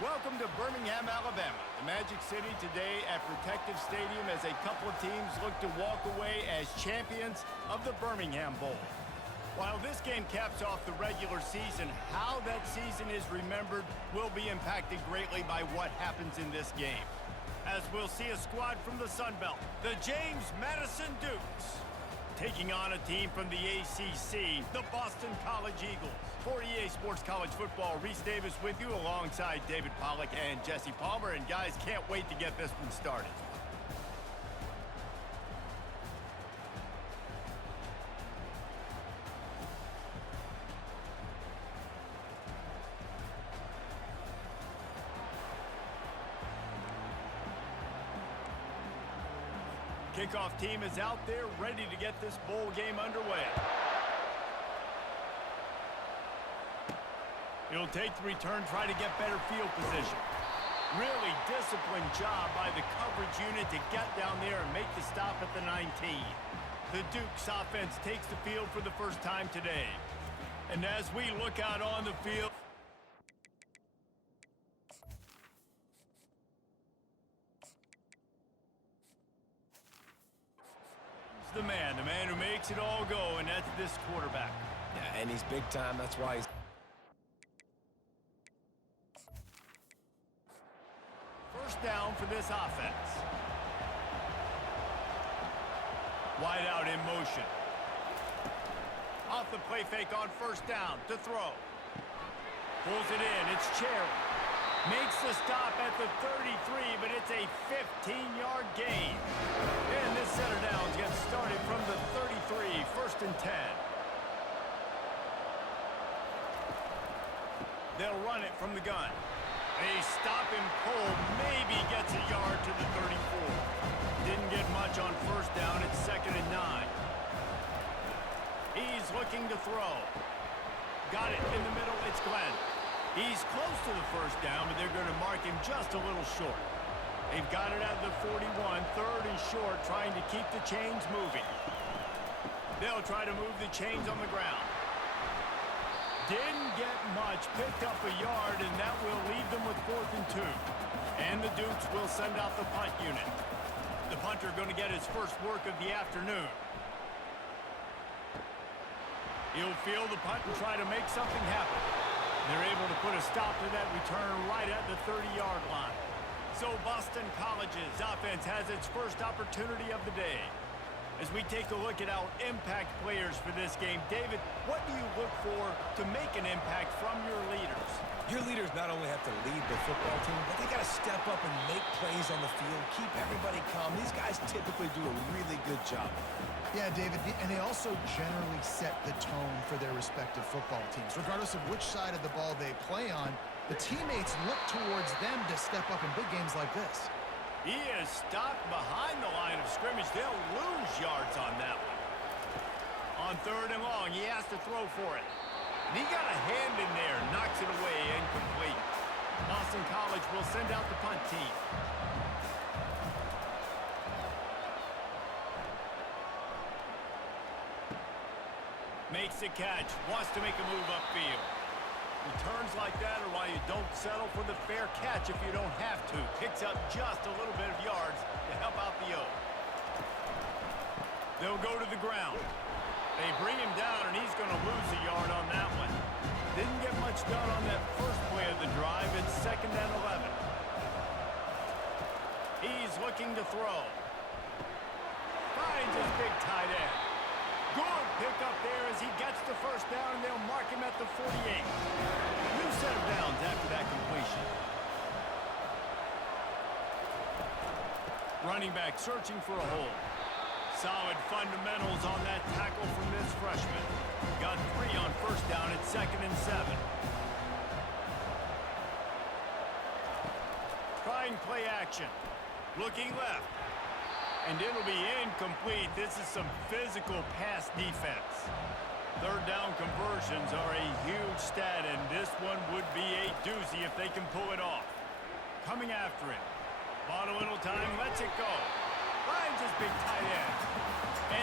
Welcome to Birmingham, Alabama, the Magic City today at Protective Stadium as a couple of teams look to walk away as champions of the Birmingham Bowl. While this game caps off the regular season, how that season is remembered will be impacted greatly by what happens in this game. As we'll see a squad from the Sun Belt, the James Madison Dukes, taking on a team from the ACC, the Boston College Eagles. For EA Sports College Football, Reese Davis with you alongside David Pollack and Jesse Palmer. And guys, can't wait to get this one started. Kickoff team is out there ready to get this bowl game underway. He'll take the return, try to get better field position. Really disciplined job by the coverage unit to get down there and make the stop at the 19. The Dukes offense takes the field for the first time today. And as we look out on the field, the man who makes it all go, and that's this quarterback. Yeah, and he's big time. That's why he's... First down for this offense. Wide out in motion. Off the play fake on first down to throw. Pulls it in. It's Cherry. Makes the stop at the 33, but it's a 15-yard gain. And this center downs gets started from the 33, first and 10. They'll run it from the gun. A stop and pull maybe gets a yard to the 34. Didn't get much on first down. It's 2nd and 9. He's looking to throw. Got it in the middle. It's Glenn. He's close to the first down, but they're going to mark him just a little short. They've got it at the 41, 3rd and short, trying to keep the chains moving. They'll try to move the chains on the ground. Didn't get much, picked up a yard, and that will leave them with 4th and 2. And the Dukes will send out the punt unit. The punter going to get his first work of the afternoon. He'll field the punt and try to make something happen. They're able to put a stop to that return right at the 30-yard line. So Boston College's offense has its first opportunity of the day. As we take a look at our impact players for this game, David, what do you look for to make an impact from your leaders? Your leaders not only have to lead the football team, but they got to step up and make plays on the field, keep everybody calm. These guys typically do a really good job. Yeah, David, and they also generally set the tone for their respective football teams. Regardless of which side of the ball they play on, the teammates look towards them to step up in big games like this. He is stopped behind the line of scrimmage. They'll lose yards on that one. On 3rd and long, he has to throw for it. And he got a hand in there, knocks it away, incomplete. Boston College will send out the punt team. Makes the catch, wants to make a move upfield. Returns like that are why you don't settle for the fair catch if you don't have to. Picks up just a little bit of yards to help out the O. They'll go to the ground. They bring him down, and he's going to lose a yard on that one. Didn't get much done on that first play of the drive. It's 2nd and 11. He's looking to throw. Finds his big tight end. Good pick up there as he gets the first down, and they'll mark him at the 48. New set of downs after that completion. Running back searching for a hole. Solid fundamentals on that tackle from this freshman. Got 3 on first down at 2nd and 7. Trying play action. Looking left. And it'll be incomplete. This is some physical pass defense. 3rd down conversions are a huge stat, and this one would be a doozy if they can pull it off. Coming after it. Bought a little time, lets it go. Finds his big tight end.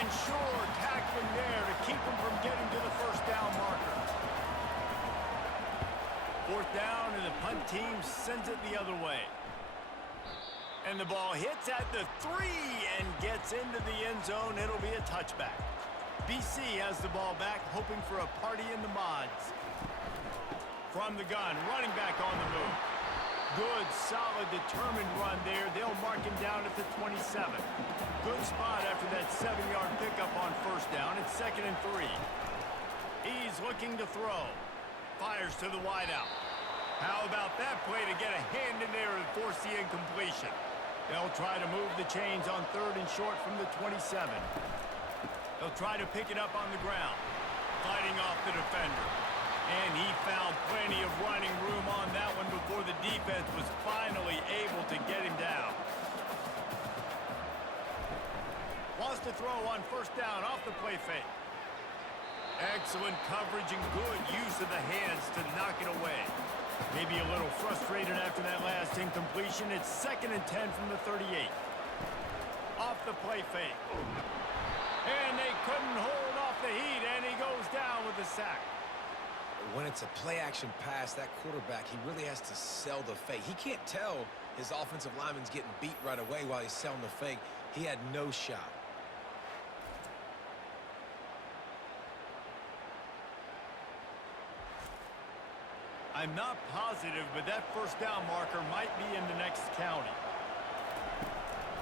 And sure, tackling there to keep him from getting to the first down marker. 4th down, and the punt team sends it the other way. And the ball hits at the 3 and gets into the end zone. It'll be a touchback. BC has the ball back, hoping for a party in the mods. From the gun, running back on the move. Good, solid, determined run there. They'll mark him down at the 27. Good spot after that 7-yard pickup on first down. It's 2nd and 3. He's looking to throw. Fires to the wideout. How about that play to get a hand in there and force the incompletion? They'll try to move the chains on 3rd and short from the 27. They'll try to pick it up on the ground. Fighting off the defender. And he found plenty of running room on that one before the defense was finally able to get him down. Wants to throw on first down off the play fake. Excellent coverage and good use of the hands to knock it away. Maybe a little frustrated after that last incompletion. It's 2nd and 10 from the 38. Off the play fake. And they couldn't hold off the heat, and he goes down with the sack. When it's a play-action pass, that quarterback, he really has to sell the fake. He can't tell his offensive lineman's getting beat right away while he's selling the fake. He had no shot. I'm not positive, but that first down marker might be in the next county.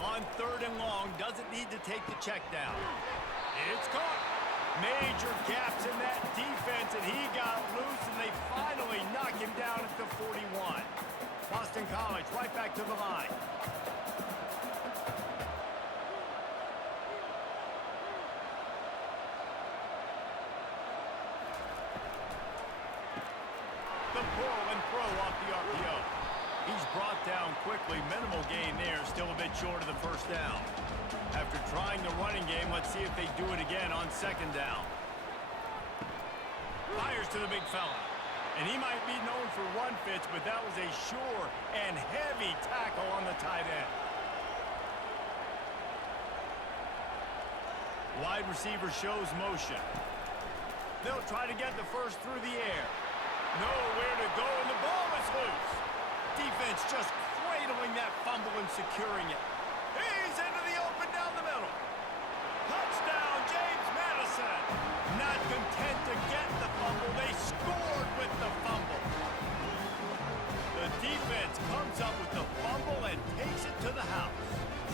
On 3rd and long, doesn't need to take the check down. It's caught. Major gaps in that defense, and he got loose, and they finally knock him down at the 41. Boston College right back to the line. The pull and throw off the RPO. He's brought down quickly. Minimal gain there. Still a bit short of the first down. After trying the running game, let's see if they do it again on 2nd down. Fires to the big fella. And he might be known for run fits, but that was a sure and heavy tackle on the tight end. Wide receiver shows motion. They'll try to get the first through the air. Nowhere to go, and the ball is loose. Defense just cradling that fumble and securing it. He's into the open down the middle. Touchdown, James Madison. Not content to get the fumble, they scored with the fumble. The defense comes up with the fumble and takes it to the house.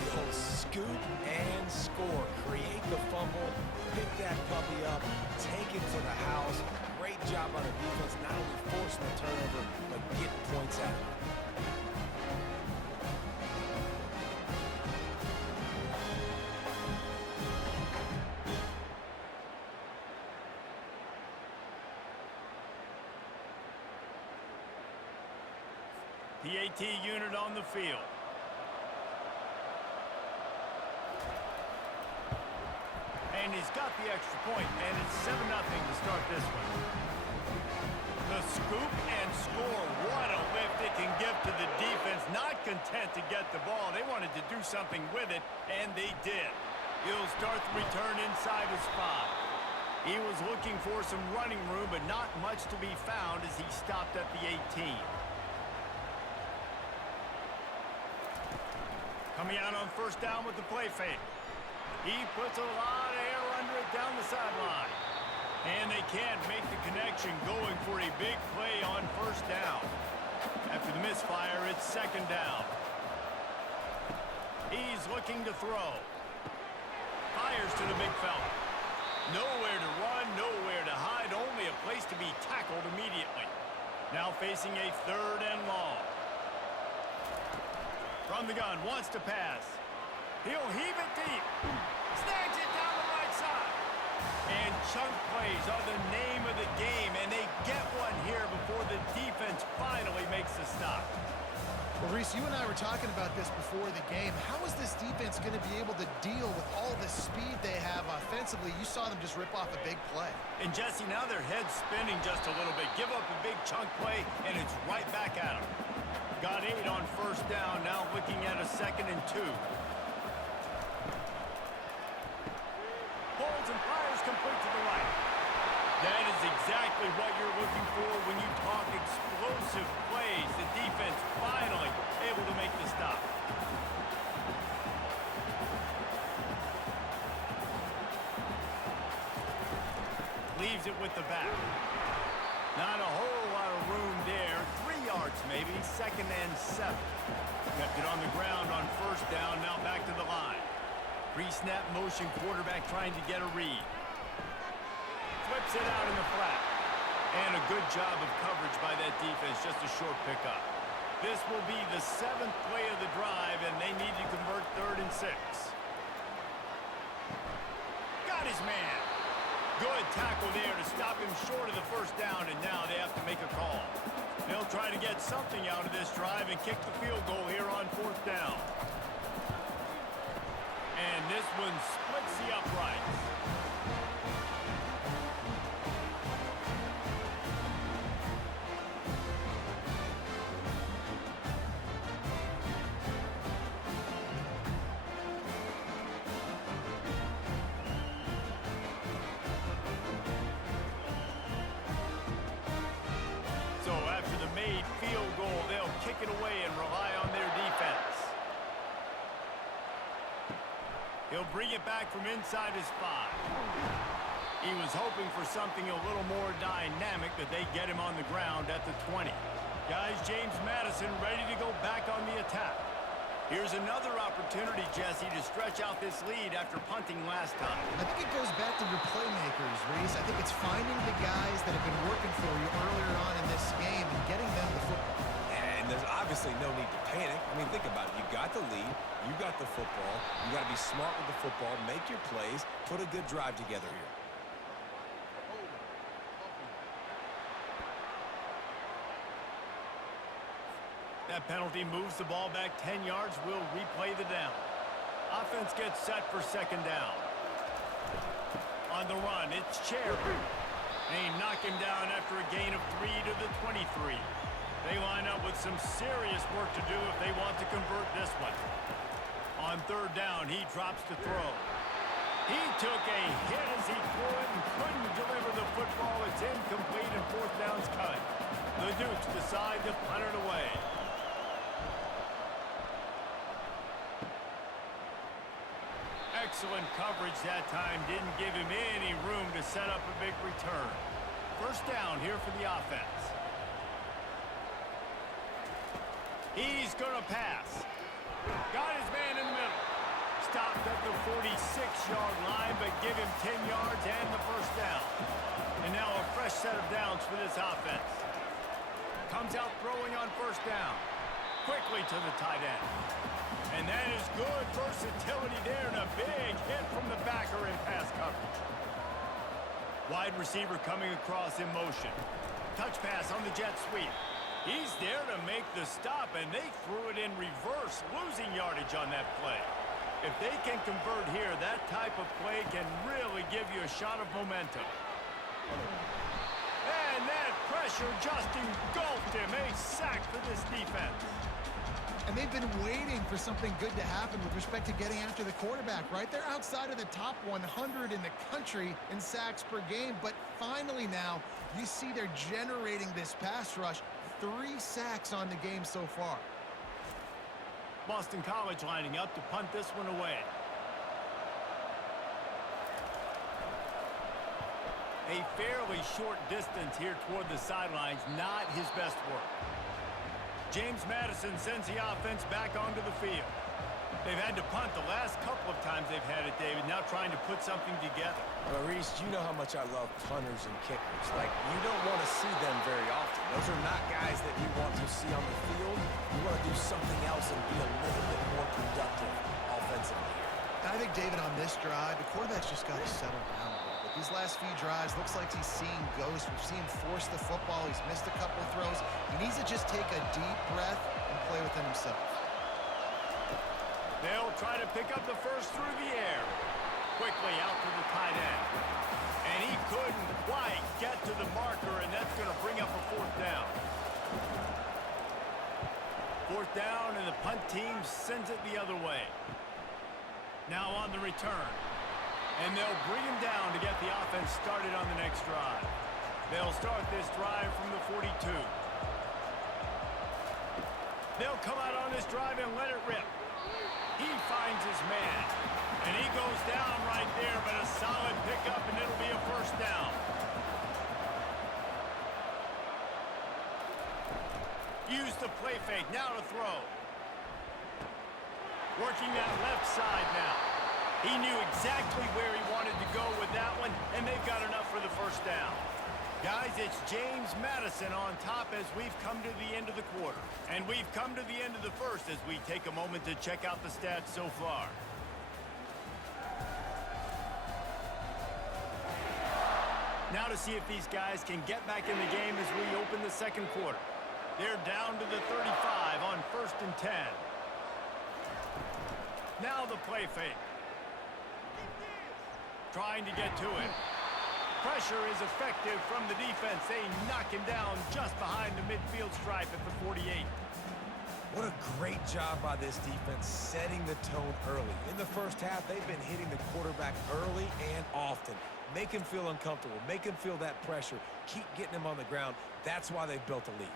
The old scoop and score. Create the fumble, pick that puppy up, take it to the house. Great job on the defense, not only forcing the turnover, but getting points out of it. PAT unit on the field. And he's got the extra point, and it's 7-0 to start this one. The scoop and score. What a lift it can give to the defense. Not content to get the ball. They wanted to do something with it, and they did. He'll start the return inside his 5. He was looking for some running room, but not much to be found as he stopped at the 18. Coming out on first down with the play fake. He puts a lot of air under it down the sideline. And they can't make the connection, going for a big play on first down. After the misfire, it's 2nd down. He's looking to throw. Fires to the big fella. Nowhere to run, nowhere to hide, only a place to be tackled immediately. Now facing a 3rd and long. From the gun, wants to pass. He'll heave it deep. Snags it down the right side. And chunk plays are the name of the game, and they get one here before the defense finally makes the stop. Well, Reese, you and I were talking about this before the game. How is this defense going to be able to deal with all the speed they have offensively? You saw them just rip off a big play. And Jesse, now their head's spinning just a little bit. Give up a big chunk play, and it's right back at them. Got 8 on first down, now looking at a 2nd and 2. Holds and fires complete to the right. That is exactly what you're looking for when you talk explosive plays. The defense finally able to make the stop. Leaves it with the back. Not a whole lot of room there. 3 yards maybe, 2nd and 7. Kept it on the ground on 1st down, now back to the line. Pre-snap motion, quarterback trying to get a read. Flips it out in the flat. And a good job of coverage by that defense, just a short pickup. This will be the 7th play of the drive, and they need to convert 3rd and 6. Got his man. Good tackle there to stop him short of the 1st down, and now they have to make a call. They'll try to get something out of this drive and kick the field goal here on 4th down. And this one splits the uprights. So after the made field goal, they'll kick it away and rely on their defense. He'll bring it back from inside his 5. He was hoping for something a little more dynamic, but they get him on the ground at the 20. Guys, James Madison ready to go back on the attack. Here's another opportunity, Jesse, to stretch out this lead after punting last time. I think it goes back to your playmakers, Reese. I think it's finding the guys that have been working for you earlier on in this game and getting them the football. And there's obviously no need to panic. I mean, think about it. You got the lead. You got the football. You got to be smart with the football. Make your plays. Put a good drive together here. That penalty moves the ball back 10 yards. We'll replay the down. Offense gets set for 2nd down. On the run, it's Cherry. They knock him down after a gain of 3 to the 23. They line up with some serious work to do if they want to convert this one. On 3rd down, he drops to throw. He took a hit as he threw it and couldn't deliver the football. It's incomplete and 4th down's cut. The Dukes decide to punt it away. Excellent coverage that time. Didn't give him any room to set up a big return. 1st down here for the offense. He's going to pass. Got his man in the middle. Stopped at the 46-yard line, but give him 10 yards and the 1st down. And now a fresh set of downs for this offense. Comes out throwing on 1st down. Quickly to the tight end. And that is good versatility there and a big hit from the backer in pass coverage. Wide receiver coming across in motion. Touch pass on the jet sweep. He's there to make the stop, and they threw it in reverse, losing yardage on that play. If they can convert here, that type of play can really give you a shot of momentum. And that pressure just engulfed him. A sack for this defense. And they've been waiting for something good to happen with respect to getting after the quarterback, right? They're outside of the top 100 in the country in sacks per game, but finally now you see they're generating this pass rush. 3 sacks on the game so far. Boston College lining up to punt this one away. A fairly short distance here toward the sidelines, not his best work. James Madison sends the offense back onto the field. They've had to punt the last couple of times they've had it, David, now trying to put something together. Reese, you know how much I love punters and kickers. Like, you don't want to see them very often. Those are not guys that you want to see on the field. You want to do something else and be a little bit more productive offensively here. I think, David, on this drive, the quarterback's just got to settle down a little bit. These last few drives, looks like he's seeing ghosts. We've seen him force the football. He's missed a couple of throws. He needs to just take a deep breath and play within himself. They'll try to pick up the first through the air. Quickly out to the tight end. And he couldn't quite get to the marker, and that's going to bring up a 4th down. 4th down, and the punt team sends it the other way. Now on the return. And they'll bring him down to get the offense started on the next drive. They'll start this drive from the 42. They'll come out on this drive and let it rip. He finds his man. And he goes down right there, but a solid pickup, and it'll be a first down. Use the play fake, now to throw. Working that left side now. He knew exactly where he wanted to go with that one, and they've got enough for the first down. Guys, it's James Madison on top as we've come to the end of the quarter. And we've come to the end of the first as we take a moment to check out the stats so far. Now to see if these guys can get back in the game as we open the second quarter. They're down to the 35 on 1st and 10. Now the play fake. Trying to get to him. Pressure is effective from the defense. They knock him down just behind the midfield stripe at the 48. What a great job by this defense setting the tone early. In the first half, they've been hitting the quarterback early and often. Make him feel uncomfortable. Make him feel that pressure. Keep getting him on the ground. That's why they've built a lead.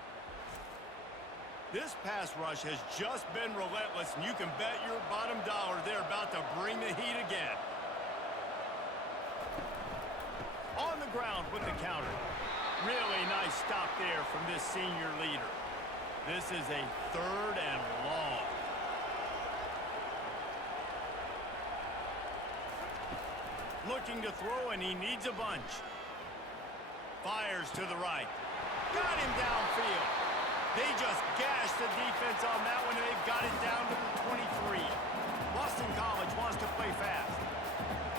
This pass rush has just been relentless, and you can bet your bottom dollar they're about to bring the heat again. On the ground with the counter. Really nice stop there from this senior leader. This is a 3rd and long. Looking to throw, and he needs a bunch. Fires to the right. Got him downfield. They just gashed the defense on that one, and they've got it down to the 23. Boston College wants to play fast.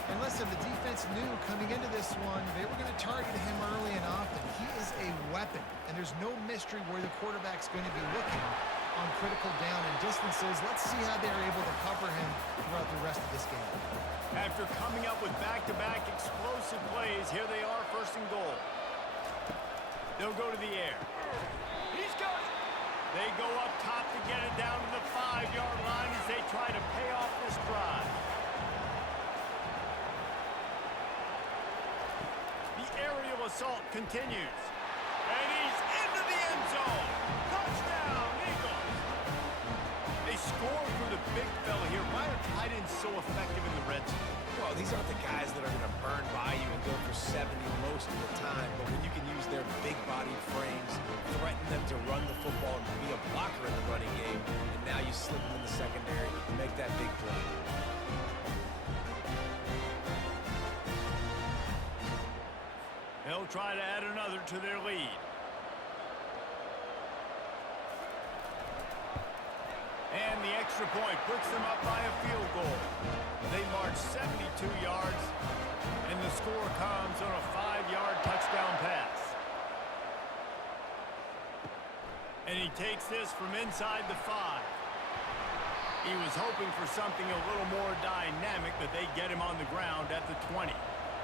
And listen, the defense knew coming into this one, they were going to target him early and often. He is a weapon, and there's no mystery where the quarterback's going to be looking on critical down and distances. Let's see how they're able to cover him throughout the rest of this game. After coming up with back-to-back explosive plays, here they are, 1st and goal. They'll go to the air. He's got it. They go up top to get it down to the 5-yard line as they try to pay off this drive. The aerial assault continues. And he's into the end zone. Touchdown, Eagles. They score for the big fella here. Why are tight ends so effective in the red zone? Well, these aren't the guys that are going to burn by you and go for 70 most of the time, but when you can use their big-bodied frames, threaten them to run the football and be a blocker in the running game, and now you slip them in the secondary and make that big play. They'll try to add another to their lead. And the extra point puts them up by a field goal. They march 72 yards, and the score comes on a 5-yard touchdown pass. And he takes this from inside the 5. He was hoping for something a little more dynamic, but they get him on the ground at the 20.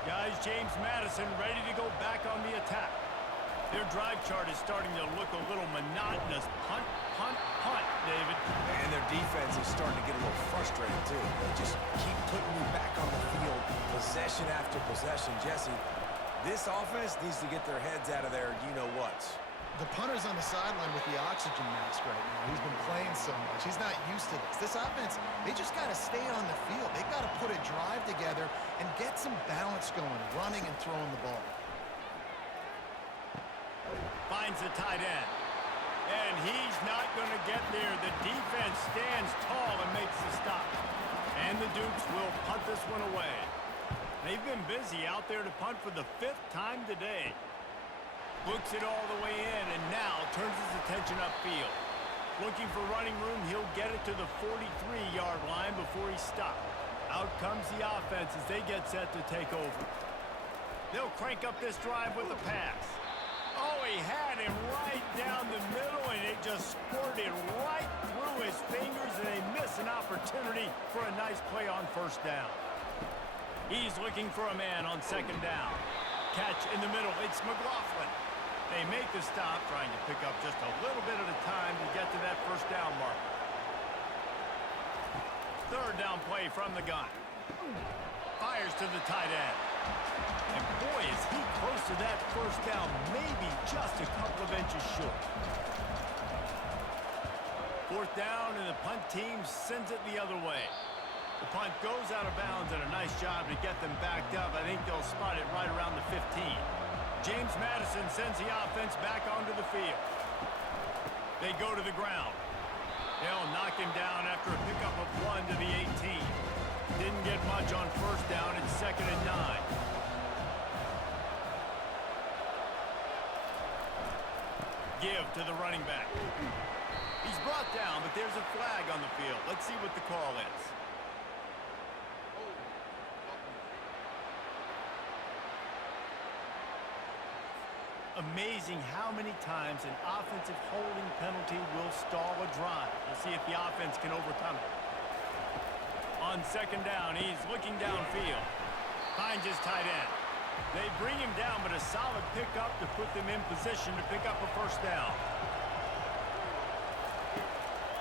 Guys, James Madison ready to go back on the attack. Their drive chart is starting to look a little monotonous. Punt, punt, punt, David. And their defense is starting to get a little frustrated, too. They just keep putting me back on the field, possession after possession. Jesse, this offense needs to get their heads out of their you-know-whats. The punter's on the sideline with the oxygen mask right now. He's been playing so much. He's not used to this. This offense, they just got to stay on the field. They've got to put a drive together and get some balance going, running and throwing the ball. Finds the tight end. And he's not going to get there. The defense stands tall and makes the stop. And the Dukes will punt this one away. They've been busy out there to punt for the 5th time today. Looks it all the way in and now turns his attention upfield. Looking for running room, he'll get it to the 43-yard line before he stopped. Out comes the offense as they get set to take over. They'll crank up this drive with a pass. Oh, he had him right down the middle, and it just squirted right through his fingers, and they miss an opportunity for a nice play on 1st down. He's looking for a man on 2nd down. Catch in the middle, it's McLaughlin. They make the stop, trying to pick up just a little bit at a time to get to that 1st down mark. 3rd down play from the gun. fires to the tight end. And boy, is he close to that first down, maybe just a couple of inches short. Fourth down, and the punt team sends it the other way. The punt goes out of bounds, and a nice job to get them backed up. I think they'll spot it right around the 15. James Madison sends the offense back onto the field. They go to the ground. They'll knock him down after a pickup of 1 to the 18. Didn't get much on first down. It's 2nd and 9. Give to the running back. He's brought down, but there's a flag on the field. Let's see what the call is. Amazing how many times an offensive holding penalty will stall a drive. We'll see if the offense can overcome it. On 2nd down, he's looking downfield. Finds his tight end. They bring him down, but a solid pickup to put them in position to pick up a first down.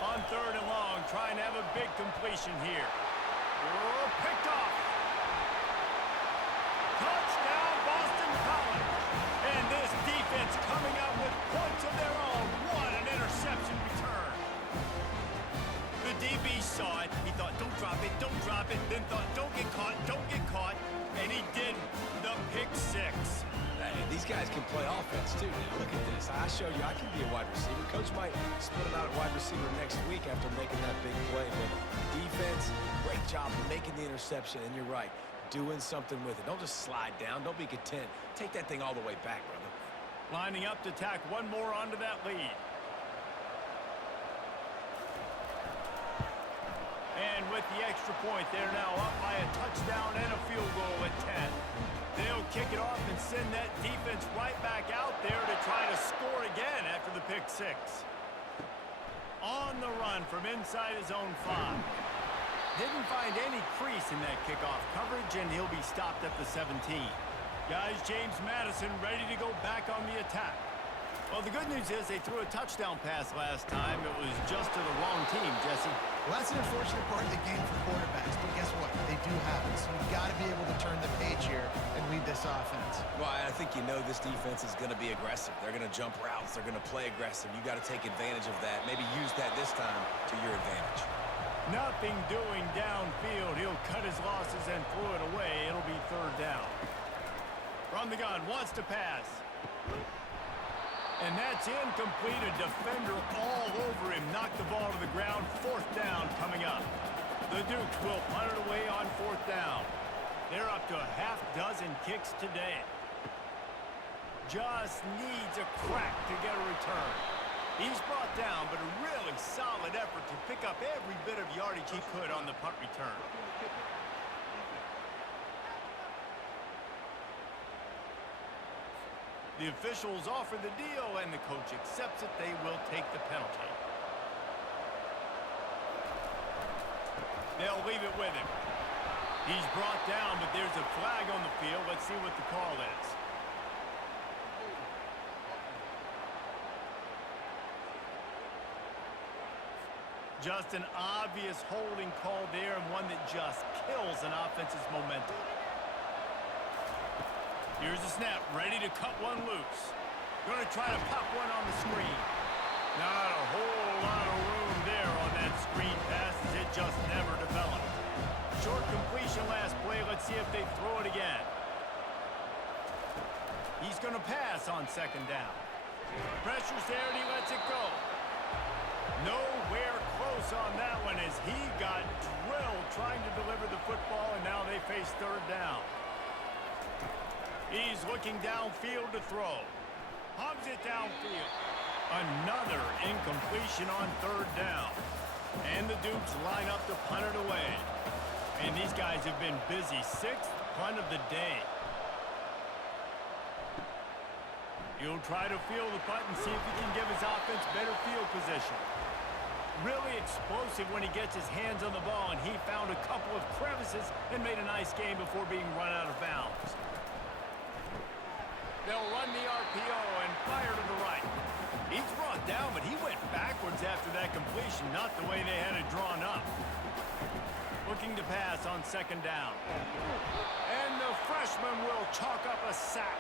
On 3rd and long, trying to have a big completion here. Oh, picked off. Touchdown, Boston College. And this defense coming up with points of their own. What an interception return. The DB saw it. He thought, don't drop it, don't drop it. Then thought, don't get caught, don't get caught. And he didn't. The pick six. These guys can play offense, too. Now, look at this. I showed you I can be a wide receiver. Coach might split him out at wide receiver next week after making that big play. But defense, great job making the interception. And you're right, doing something with it. Don't just slide down. Don't be content. Take that thing all the way back, brother. Lining up to tack one more onto that lead. And with the extra point, they're now up by a touchdown and a field goal at 10. They'll kick it off and send that defense right back out there to try to score again after the pick six. On the run from inside his own 5. Didn't find any crease in that kickoff coverage, and he'll be stopped at the 17. Guys, James Madison ready to go back on the attack. Well, the good news is they threw a touchdown pass last time. It was just to the wrong team, Jesse. Well, that's an unfortunate part of the game for quarterbacks, but guess what? They do happen, so you've got to be able to turn the page here and lead this offense. Well, I think you know this defense is going to be aggressive. They're going to jump routes. They're going to play aggressive. You got to take advantage of that. Maybe use that this time to your advantage. Nothing doing downfield. He'll cut his losses and throw it away. It'll be 3rd down. From the gun, wants to pass. And that's incomplete. A defender all over him. Knocked the ball to the ground. 4th down coming up. The Dukes will punt it away on 4th down. They're up to a half dozen kicks today. Just needs a crack to get a return. He's brought down, but a really solid effort to pick up every bit of yardage he could on the punt return. The officials offer the deal, and the coach accepts it. They will take the penalty. They'll leave it with him. He's brought down, but there's a flag on the field. Let's see what the call is. Just an obvious holding call there, and one that just kills an offense's momentum. Here's the snap, ready to cut one loose. Going to try to pop one on the screen. Not a whole lot of room there on that screen pass, as it just never developed. Short completion last play. Let's see if they throw it again. He's going to pass on 2nd down. Pressure's there, and he lets it go. Nowhere close on that one, as he got drilled trying to deliver the football, and now they face 3rd down. He's looking downfield to throw. Hogs it downfield. Another incompletion on 3rd down. And the Dukes line up to punt it away. And these guys have been busy. 6th punt of the day. He'll try to field the punt and see if he can give his offense better field position. Really explosive when he gets his hands on the ball, and he found a couple of crevices and made a nice game before being run out of bounds. They'll run the RPO and fire to the right. He's brought down, but he went backwards after that completion, not the way they had it drawn up. Looking to pass on second down. And the freshman will chalk up a sack.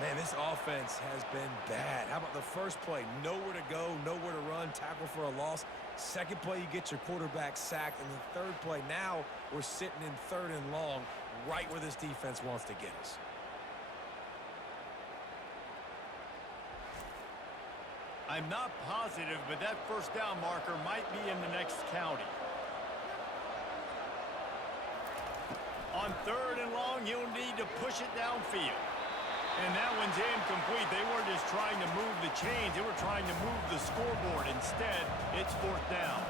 Man, this offense has been bad. How about the first play? Nowhere to go, nowhere to run, tackle for a loss. Second play, you get your quarterback sacked. And the third play, now we're sitting in third and long, right where this defense wants to get us. I'm not positive, but that first down marker might be in the next county. On third and long, you'll need to push it downfield. And that one's incomplete. They weren't just trying to move the chains. They were trying to move the scoreboard. Instead, it's fourth down.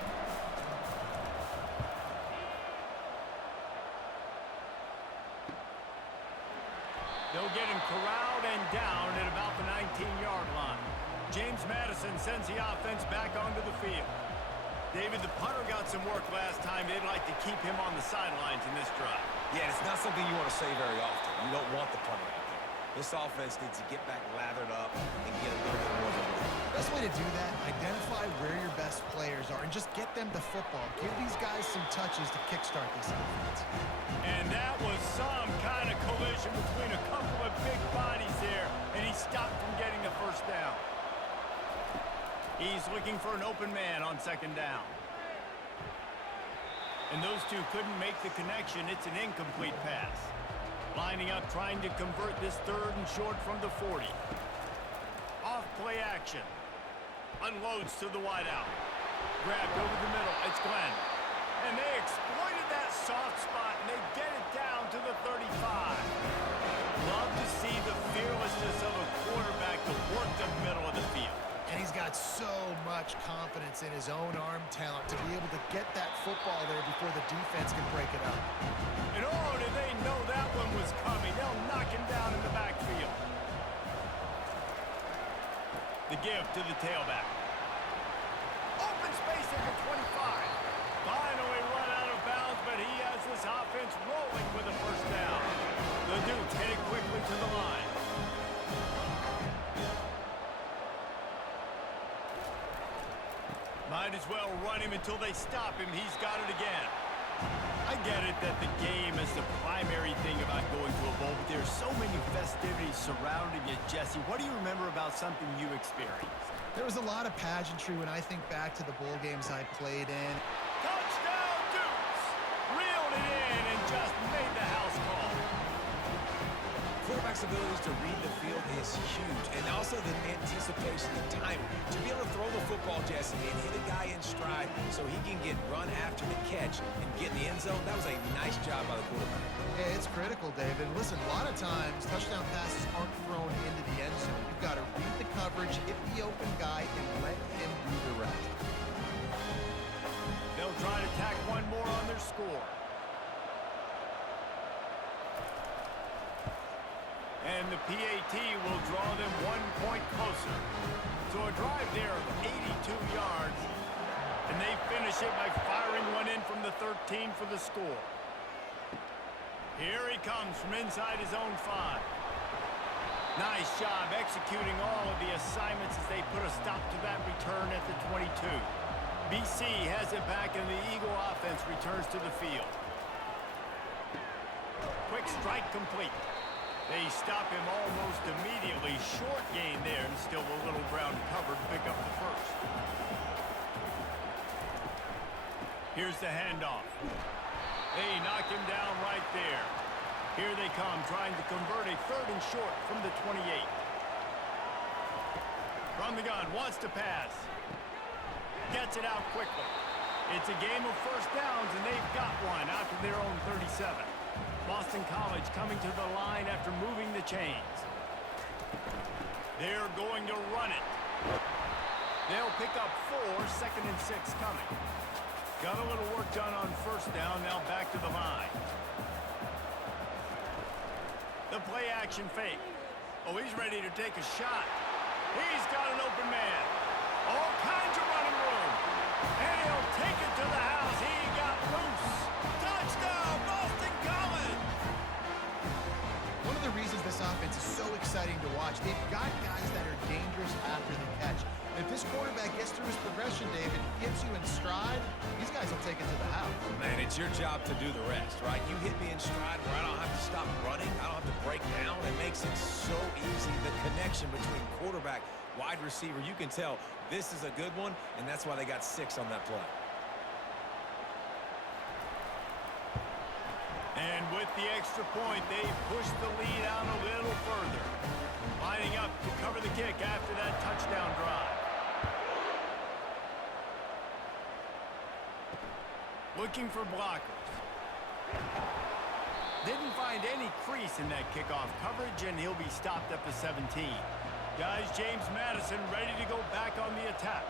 They'll get him corralled and down at about the 19-yard line. James Madison sends the offense back onto the field. David, the punter got some work last time. They'd like to keep him on the sidelines in this drive. Yeah, it's not something you want to say very often. You don't want the punter out there. This offense needs to get back lathered up and get a little bit more momentum. Best way to do that, identify where your best players are and just get them the football. Give these guys some touches to kickstart this offense. And that was some kind of collision between a couple of big bodies there, and he stopped from getting the first down. He's looking for an open man on second down. And those two couldn't make the connection. It's an incomplete pass. Lining up, trying to convert this third and short from the 40. Off play action. Unloads to the wideout. Grabbed over the middle. It's Glenn. And they exploited that soft spot, and they get it down to the 35. Love to see the fearlessness of a quarterback to work the middle of the field. And he's got so much confidence in his own arm talent to be able to get that football there before the defense can break it up. And oh, did they know that one was coming. They'll knock him down in the backfield. The give to the tailback. Open space at the 25. Finally run out of bounds, but he has this offense rolling with a first down. The Duke's headed quickly to the line. Might as well run him until they stop him. He's got it again. I get it that the game is the primary thing about going to a bowl, but there's so many festivities surrounding it, Jesse. What do you remember about something you experienced? There was a lot of pageantry when I think back to the bowl games I played in. Touchdown, Dukes! Reeled it in and just made the house call. Quarterback's abilities to read the field is huge, and also the anticipation, the timing. To be able to throw the football, Jesse, and hit a guy in stride so he can get run after the catch and get in the end zone, that was a nice job by the quarterback. Yeah, it's critical, David. Listen, a lot of times, touchdown passes aren't thrown into the end zone. You've got to read the coverage, hit the open guy, and let him do the rest. They'll try to tack one more on their score. And the PAT will draw them 1 point closer. So a drive there of 82 yards. And they finish it by firing one in from the 13 for the score. Here he comes from inside his own 5. Nice job executing all of the assignments as they put a stop to that return at the 22. BC has it back and the Eagle offense returns to the field. Quick strike complete. They stop him almost immediately. Short gain there, and still a little ground covered to pick up the first. Here's the handoff. They knock him down right there. Here they come, trying to convert a third and short from the 28. From the gun, wants to pass. Gets it out quickly. It's a game of first downs, and they've got one out to their own 37. Boston College coming to the line after moving the chains. They're going to run it. They'll pick up 4, second and 6 coming. Got a little work done on first down, now back to the line. The play action fake. Oh, he's ready to take a shot. He's got an open man. All kinds of running room. And he'll take it to the house. He got loose. Touchdown, Boston College! One of the reasons this offense is so exciting to watch, they've got guys that are dangerous after the catch. And if this quarterback gets through his progression, David, he gets you in stride, these guys will take it to the house. Man, it's your job to do the rest, right? You hit me in stride where I don't have to stop running. I don't have to break down. It makes it so easy. The connection between quarterback, wide receiver, you can tell this is a good one, and that's why they got 6 on that play. And with the extra point, they push the lead out a little further. Lining up to cover the kick after that touchdown drive. Looking for blockers. Didn't find any crease in that kickoff coverage, and he'll be stopped at the 17. Guys, James Madison ready to go back on the attack.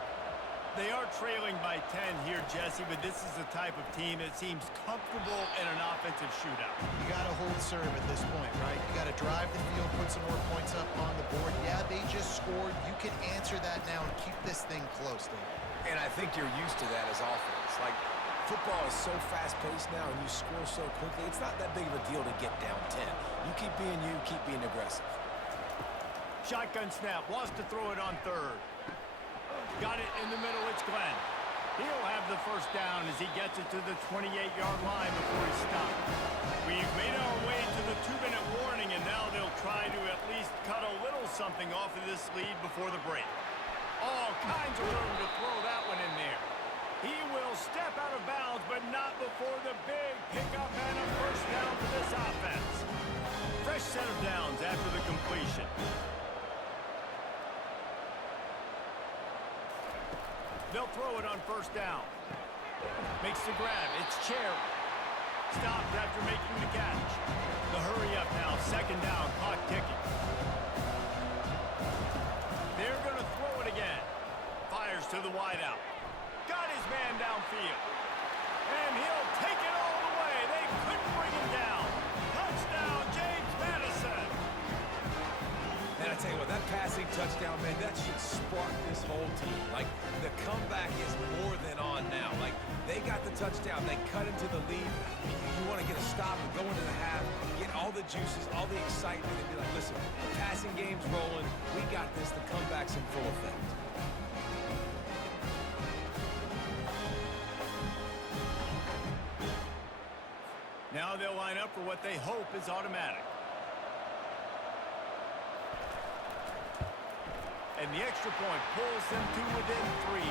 They are trailing by 10 here, Jesse, but this is the type of team that seems comfortable in an offensive shootout. You got to hold serve at this point, right? You got to drive the field, put some more points up on the board. Yeah, they just scored. You can answer that now and keep this thing close, Dave. And I think you're used to that as offense. Like, football is so fast-paced now, and you score so quickly, it's not that big of a deal to get down 10. You keep being aggressive. Shotgun snap, wants to throw it on third. Got it in the middle, it's Glenn. He'll have the first down as he gets it to the 28-yard line before he's stopped. We've made our way to the 2-minute warning, and now they'll try to at least cut a little something off of this lead before the break. All kinds of room to throw that one in there. He will step out of bounds, but not before the big pickup and a first down for this offense. Fresh set of downs after the completion. They'll throw it on first down. Makes the grab. It's Cherry. Stopped after making the catch. The hurry up now. Second down. Clock ticking. They're going to throw it again. Fires to the wideout. Got his man downfield. And he'll take it all the way. They couldn't bring him down. Touchdown, James Madison. And I tell you what, that passing touchdown, man, that should spark this whole team. Like, the comeback is more than on now. Like, they got the touchdown. They cut into the lead. You want to get a stop and go into the half, get all the juices, all the excitement, and be like, listen, the passing game's rolling. We got this. The comeback's in full effect. Now they'll line up for what they hope is automatic. And the extra point pulls them to within 3,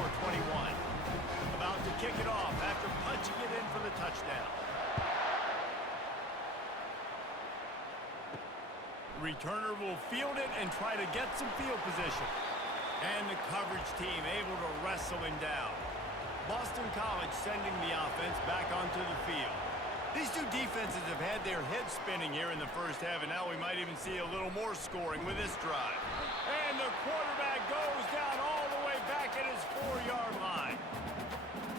24-21. About to kick it off after punching it in for the touchdown. Returner will field it and try to get some field position. And the coverage team able to wrestle him down. Boston College sending the offense back onto the field. These two defenses have had their heads spinning here in the first half, and now we might even see a little more scoring with this drive. And the quarterback goes down all the way back at his 4-yard line.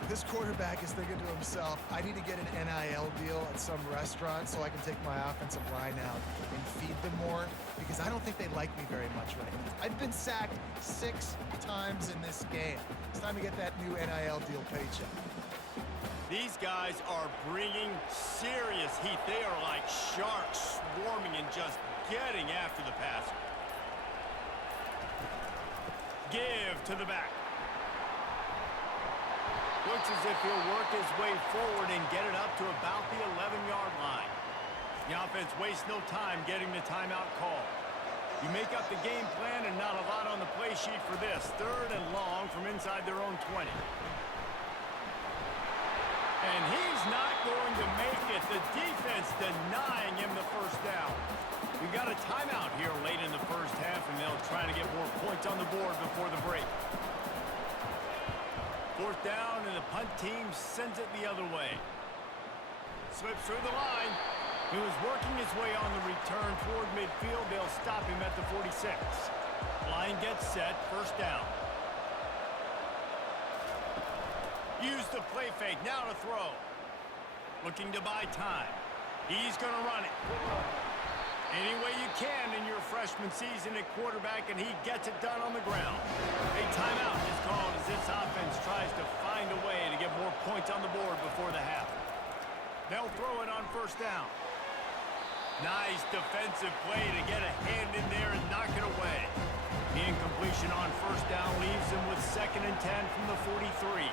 This quarterback is thinking to himself, I need to get an NIL deal at some restaurant so I can take my offensive line out and feed them more, because I don't think they like me very much right now. I've been sacked 6 times in this game. It's time to get that new NIL deal paycheck. These guys are bringing serious heat. They are like sharks swarming and just getting after the passer. Give to the back. Looks as if he'll work his way forward and get it up to about the 11-yard line. The offense wastes no time getting the timeout call. You make up the game plan and not a lot on the play sheet for this. 3rd and long from inside their own 20. And he's not going to make it. The defense denying him the first down. We've got a timeout here late in the first half, and they'll try to get more points on the board before the break. 4th down, and the punt team sends it the other way. Slips through the line. He was working his way on the return toward midfield. They'll stop him at the 46. Line gets set. First down. Use the play fake. Now to throw. Looking to buy time. He's going to run it. Any way you can in your freshman season at quarterback, and he gets it done on the ground. A timeout is called as this offense tries to find a way to get more points on the board before the half. They'll throw it on first down. Nice defensive play to get a hand in there and knock it away. The incompletion on first down leaves him with 2nd 2nd and 10 from the 43.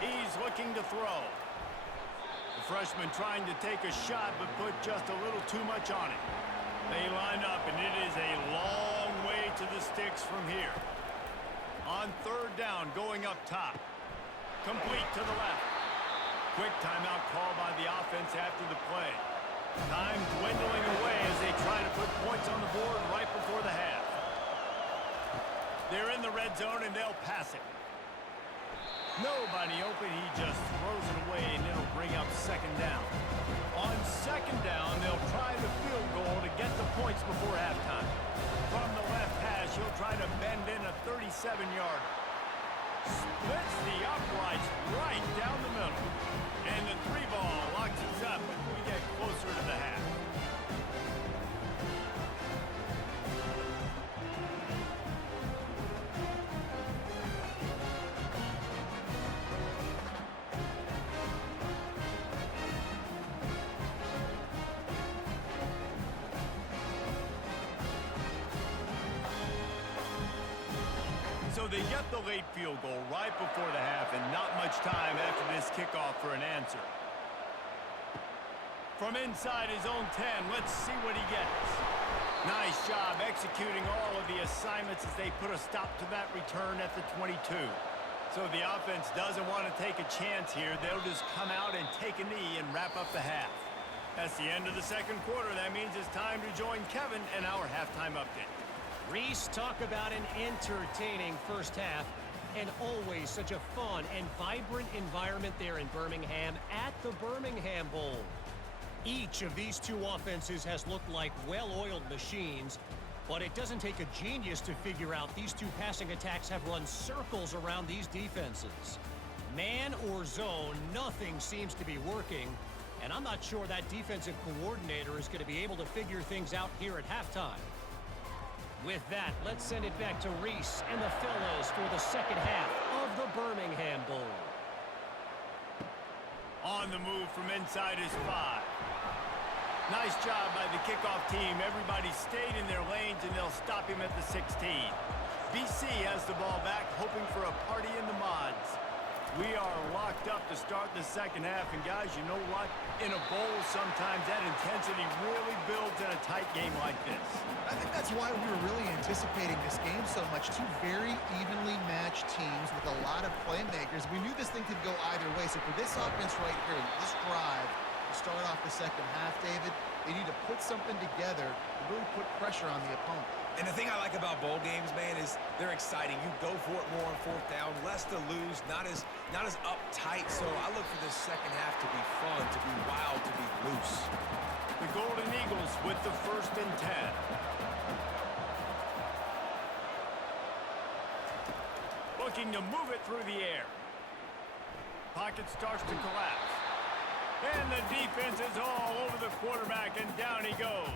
He's looking to throw. The freshman trying to take a shot, but put just a little too much on it. They line up, and it is a long way to the sticks from here. On 3rd down, going up top. Complete to the left. Quick timeout call by the offense after the play. Time dwindling away as they try to put points on the board right before the half. They're in the red zone, and they'll pass it. Nobody open. He just throws it away, and it'll bring up 2nd down. On 2nd down, they'll try the field goal to get the points before halftime. From the left hash, he'll try to bend in a 37-yarder. Splits the uprights right down the middle. And the 3-ball locks us up as we get closer to the half. So they get the late field goal right before the half, and not much time after this kickoff for an answer. From inside his own 10, let's see what he gets. Nice job executing all of the assignments as they put a stop to that return at the 22. So the offense doesn't want to take a chance here. They'll just come out and take a knee and wrap up the half. That's the end of the 2nd quarter. That means it's time to join Kevin and our halftime update. Reese, talk about an entertaining first half, and always such a fun and vibrant environment there in Birmingham at the Birmingham Bowl. Each of these two offenses has looked like well-oiled machines, but it doesn't take a genius to figure out these two passing attacks have run circles around these defenses. Man or zone, nothing seems to be working, and I'm not sure that defensive coordinator is going to be able to figure things out here at halftime. With that, let's send it back to Reese and the fellas for the 2nd half of the Birmingham Bowl. On the move from inside his 5. Nice job by the kickoff team. Everybody stayed in their lanes, and they'll stop him at the 16. BC has the ball back, hoping for a party in the mods. We are locked up to start the 2nd half, and guys, you know what? In a bowl, sometimes that intensity really builds in a tight game like this. I think that's why we were really anticipating this game so much. Two very evenly matched teams with a lot of playmakers. We knew this thing could go either way. So for this offense right here, this drive, to start off the 2nd half, David, they need to put something together and really put pressure on the opponent. And the thing I like about bowl games, man, is they're exciting. You go for it more on 4th down, less to lose, not as uptight. So I look for this 2nd half to be fun, to be wild, to be loose. The Golden Eagles with the 1st and 10. Looking to move it through the air. Pocket starts to collapse. And the defense is all over the quarterback, and down he goes.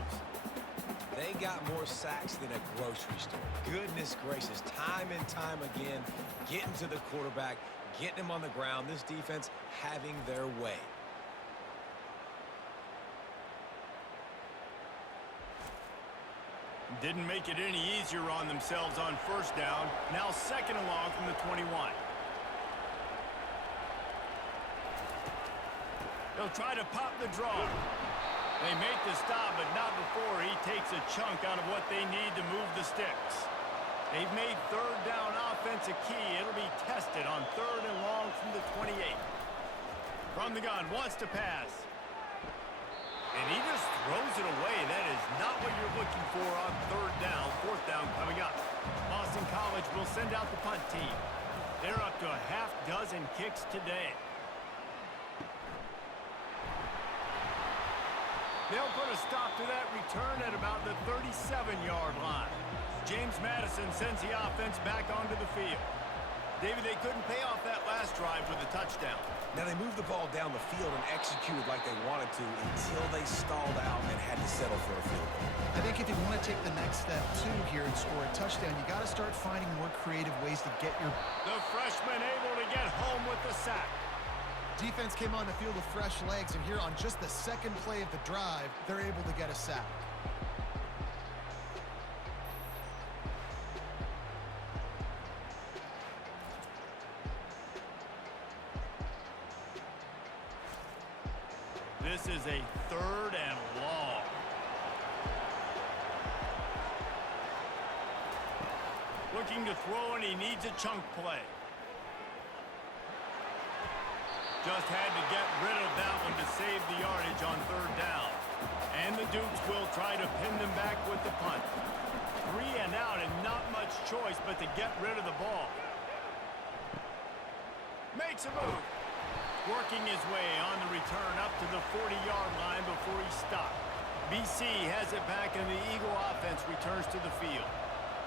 They got more sacks than a grocery store. Goodness gracious, time and time again, getting to the quarterback, getting him on the ground. This defense having their way. Didn't make it any easier on themselves on 1st down. Now 2nd and long from the 21. They'll try to pop the draw. They make the stop, but not before he takes a chunk out of what they need to move the sticks. They've made 3rd down offense a key. It'll be tested on 3rd and long from the 28. From the gun, wants to pass. And he just throws it away. That is not what you're looking for on 3rd down. 4th down coming up. Boston College will send out the punt team. They're up to a half dozen kicks today. They'll put a stop to that return at about the 37-yard line. James Madison sends the offense back onto the field. David, they couldn't pay off that last drive with a touchdown. Now they moved the ball down the field and executed like they wanted to until they stalled out and had to settle for a field goal. I think if you want to take the next step, too, here and score a touchdown, you got to start finding more creative ways to get your... The freshman able to get home with the sack. Defense came on the field with fresh legs, and here on just the 2nd play of the drive, they're able to get a sack. this is a 3rd and long. Looking to throw, and he needs a chunk play. Just had to get rid of that one to save the yardage on 3rd down. And the Dukes will try to pin them back with the punt. 3 and out, and not much choice but to get rid of the ball. Makes a move. Working his way on the return up to the 40-yard line before he stopped. BC has it back, and the Eagle offense returns to the field.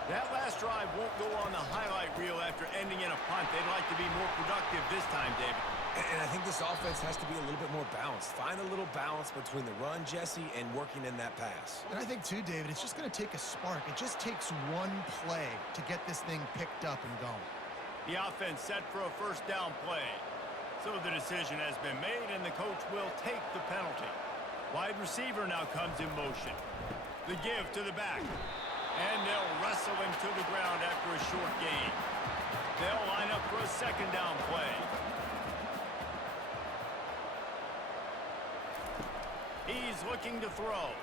That last drive won't go on the highlight reel after ending in a punt. They'd like to be more productive this time, David. And I think this offense has to be a little bit more balanced. Find a little balance between the run, Jesse, and working in that pass. And I think, too, David, it's just going to take a spark. It just takes one play to get this thing picked up and going. The offense set for a 1st down play. So the decision has been made, and the coach will take the penalty. Wide receiver now comes in motion. The give to the back. And they'll wrestle him to the ground after a short gain. They'll line up for a 2nd down play. He's looking to throw.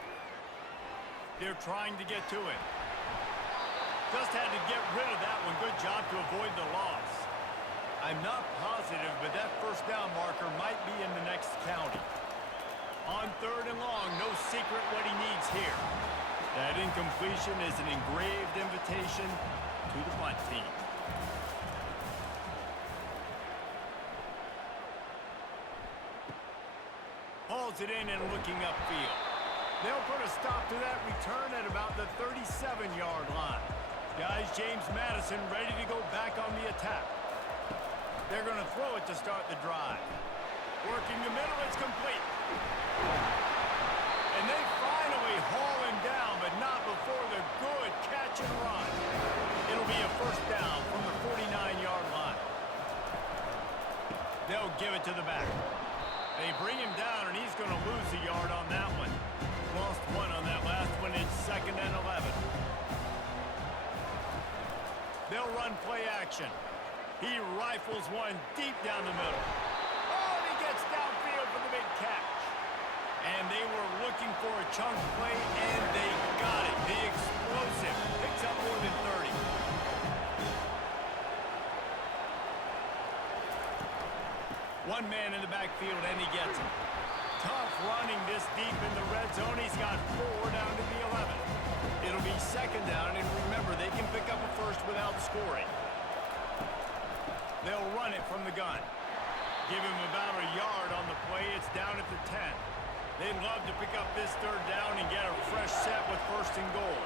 They're trying to get to it. Just had to get rid of that one. Good job to avoid the loss. I'm not positive, but that 1st down marker might be in the next county. On 3rd and long, no secret what he needs here. That incompletion is an engraved invitation to the punt team. Hauls it in and looking upfield. They'll put a stop to that return at about the 37-yard line. Guys, James Madison ready to go back on the attack. They're going to throw it to start the drive. Working the middle, it's complete. And they finally haul him down, but not before the good catch and run. It'll be a 1st down from the 49-yard line. They'll give it to the back. They bring him down, and he's going to lose a yard on that one. Lost 1 on that last one. It's 2nd and 11. They'll run play action. He rifles one deep down the middle. Oh, and he gets downfield for the big catch. And they were looking for a chunk play, and they got it. The explosive picks up more than 30. One man in the backfield, and he gets him. Tough running this deep in the red zone. He's got 4 down to the 11. It'll be 2nd down, and remember, they can pick up a 1st without scoring. They'll run it from the gun. Give him about a yard on the play. It's down at the 10. They'd love to pick up this 3rd down and get a fresh set with 1st and goal.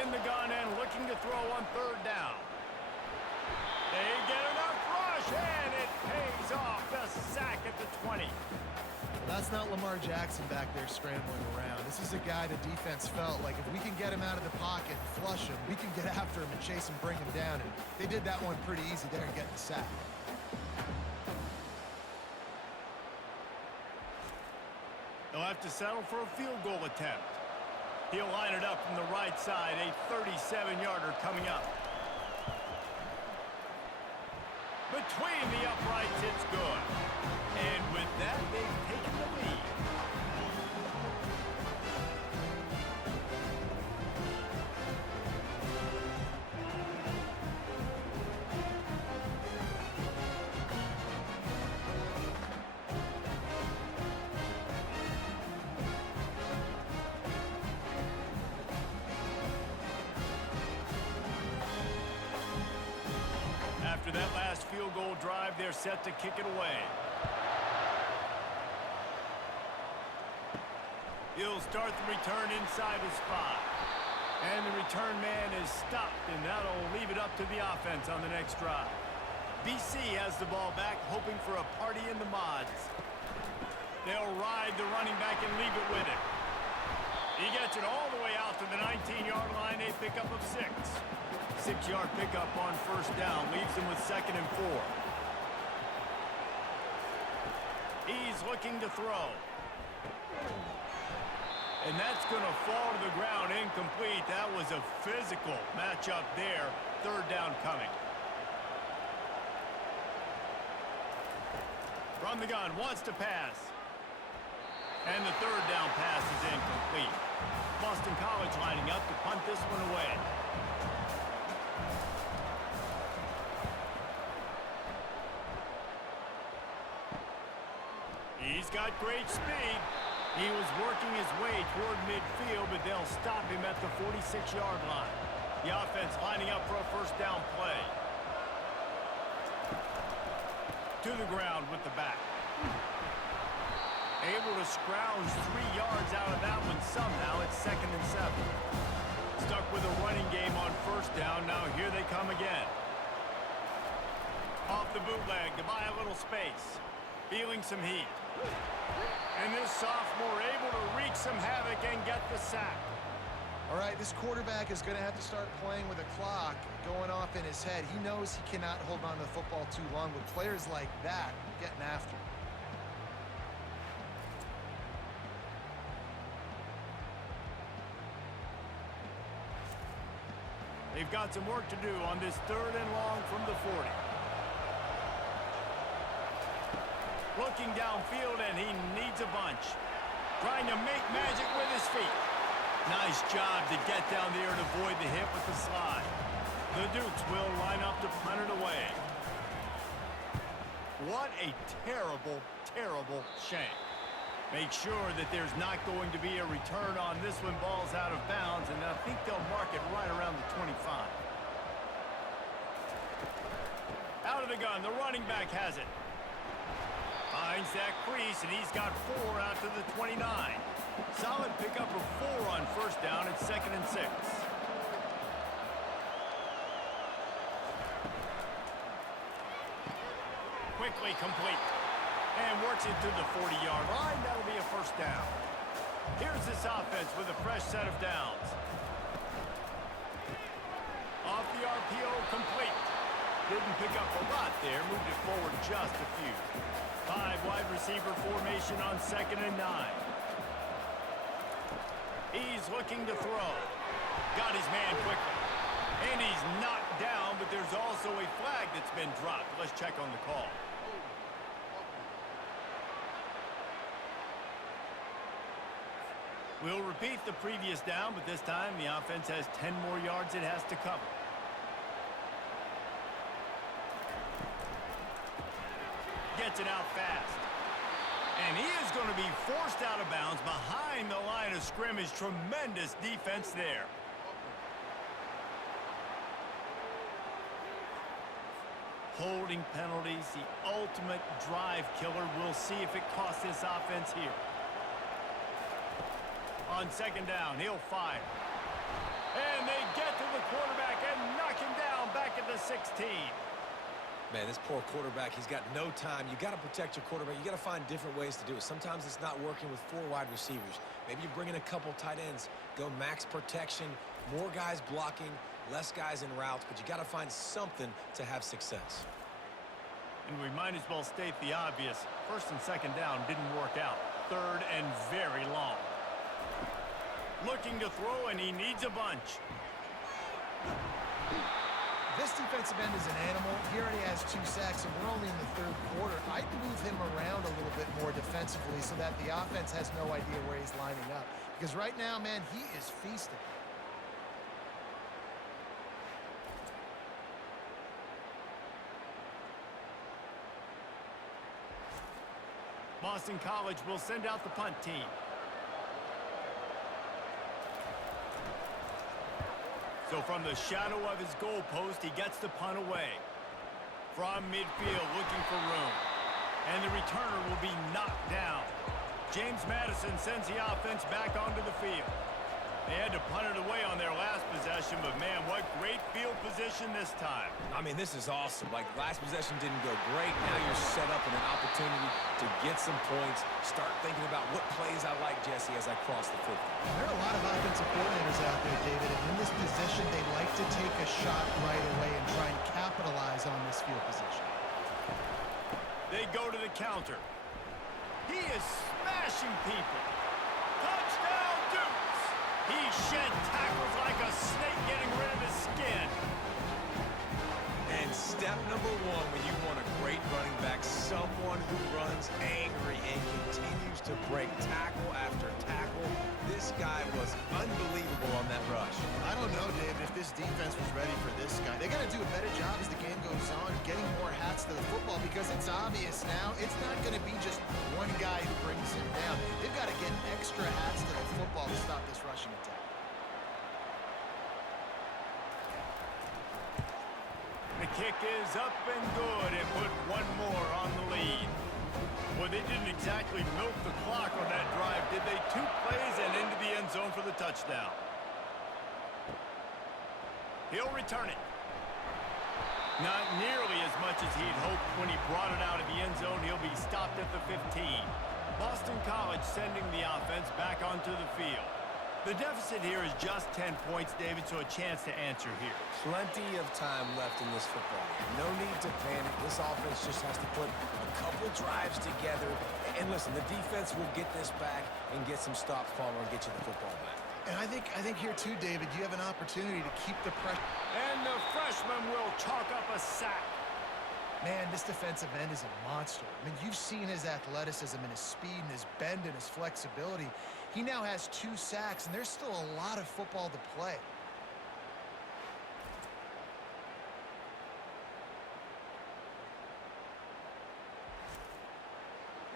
In the gun and looking to throw on 3rd down. They get enough rush, and it pays off. The sack at the 20. That's not Lamar Jackson back there scrambling around. This is a guy the defense felt like if we can get him out of the pocket and flush him, we can get after him and chase and bring him down. And they did that one pretty easy there and getting the sack. They'll have to settle for a field goal attempt. He'll line it up from the right side. A 37-yarder coming up. Between the uprights, it's good. And with that, they've taken the lead. After that last field goal drive, they're set to kick it away. He'll start the return inside his spot. And the return man is stopped, and that'll leave it up to the offense on the next drive. BC has the ball back, hoping for a party in the mods. They'll ride the running back and leave it with him. He gets it all the way out to the 19-yard line, a pickup of 6. 6-yard pickup on 1st down, leaves him with 2nd and 4. He's looking to throw. And that's going to fall to the ground incomplete. That was a physical matchup there. 3rd down coming. From the gun, wants to pass. And the third down pass is incomplete. Boston College lining up to punt this one away. He's got great speed. He was working his way toward midfield, but they'll stop him at the 46-yard line. The offense lining up for a first down play. To the ground with the back. Able to scrounge 3 yards out of that one somehow. It's 2nd and 7. Stuck with a running game on first down. Now here they come again. Off the bootleg to buy a little space. Feeling some heat. And this sophomore able to wreak some havoc and get the sack. All right, this quarterback is going to have to start playing with a clock going off in his head. He knows he cannot hold on to the football too long with players like that getting after him. They've got some work to do on this 3rd and long from the 40. Looking downfield, and he needs a bunch. Trying to make magic with his feet. Nice job to get down there and avoid the hit with the slide. The Dukes will line up to punt it away. What a terrible, terrible shame. Make sure that there's not going to be a return on this when ball's out of bounds, and I think they'll mark it right around the 25. Out of the gun, the running back has it. Finds that crease, and he's got 4 out to the 29. Solid pickup of 4 on first down. It's 2nd and 6. Quickly complete. And works it to the 40-yard line. That'll be a first down. Here's this offense with a fresh set of downs. Off the RPO, complete. Didn't pick up a lot there. Moved it forward just a few. 5 wide receiver formation on 2nd and 9. He's looking to throw. Got his man quickly. And he's knocked down, but there's also a flag that's been dropped. Let's check on the call. We'll repeat the previous down, but this time the offense has 10 more yards it has to cover. Gets it out fast. And he is going to be forced out of bounds behind the line of scrimmage. Tremendous defense there. Holding penalties, the ultimate drive killer. We'll see if it costs this offense here. On 2nd down, he'll fire. And they get to the quarterback and knock him down back at the 16. Man, this poor quarterback, he's got no time. You got to protect your quarterback. You got to find different ways to do it. Sometimes it's not working with 4 wide receivers. Maybe you bring in a couple tight ends. Go max protection, more guys blocking, less guys in routes, but you got to find something to have success. And we might as well state the obvious. 1st and 2nd down didn't work out. 3rd and very long. Looking to throw, and he needs a bunch. This defensive end is an animal. He already has 2 sacks, and we're only in the 3rd quarter. I'd move him around a little bit more defensively so that the offense has no idea where he's lining up. Because right now, man, he is feasting. Boston College will send out the punt team. So from the shadow of his goalpost, he gets the punt away. From midfield, looking for room. And the returner will be knocked down. James Madison sends the offense back onto the field. They had to punt it away on their last possession, but man, what great field position this time. I mean, this is awesome. Like, last possession didn't go great. Now you're set up in an opportunity to get some points. Start thinking about what plays I like, Jesse, as I cross the 50. There are a lot of offensive coordinators out there, David, and in this position, they like to take a shot right away and try and capitalize on this field position. They go to the counter. He is smashing people. Touchdown, Dukes! He shed tackles like a snake getting rid of his skin. And And step number one when you want a great running back, someone who runs angry and continues to break tackle after tackle. This guy was unbelievable on that rush. I don't know, David, if this defense was ready for this guy. They got to do a better job as the game goes on, getting more hats to the football, because it's obvious now it's not going to be just one guy who brings him down. They've got to get extra hats to the football to stop this rushing attack. The kick is up and good and put one more on the lead. Well, they didn't exactly milk the clock on that drive, did they? 2 plays and into the end zone for the touchdown. He'll return it. Not nearly as much as he'd hoped when he brought it out of the end zone. He'll be stopped at the 15. Boston College sending the offense back onto the field. The deficit here is just 10 points, David, so a chance to answer here. Plenty of time left in this football game. No need to panic. This offense just has to put a couple drives together. And listen, the defense will get this back and get some stops, Palmer, and get you the football back. And I think here too, David, you have an opportunity to keep the pressure. And the freshman will chalk up a sack. Man, this defensive end is a monster. I mean, you've seen his athleticism and his speed and his bend and his flexibility. He now has 2 sacks, and there's still a lot of football to play.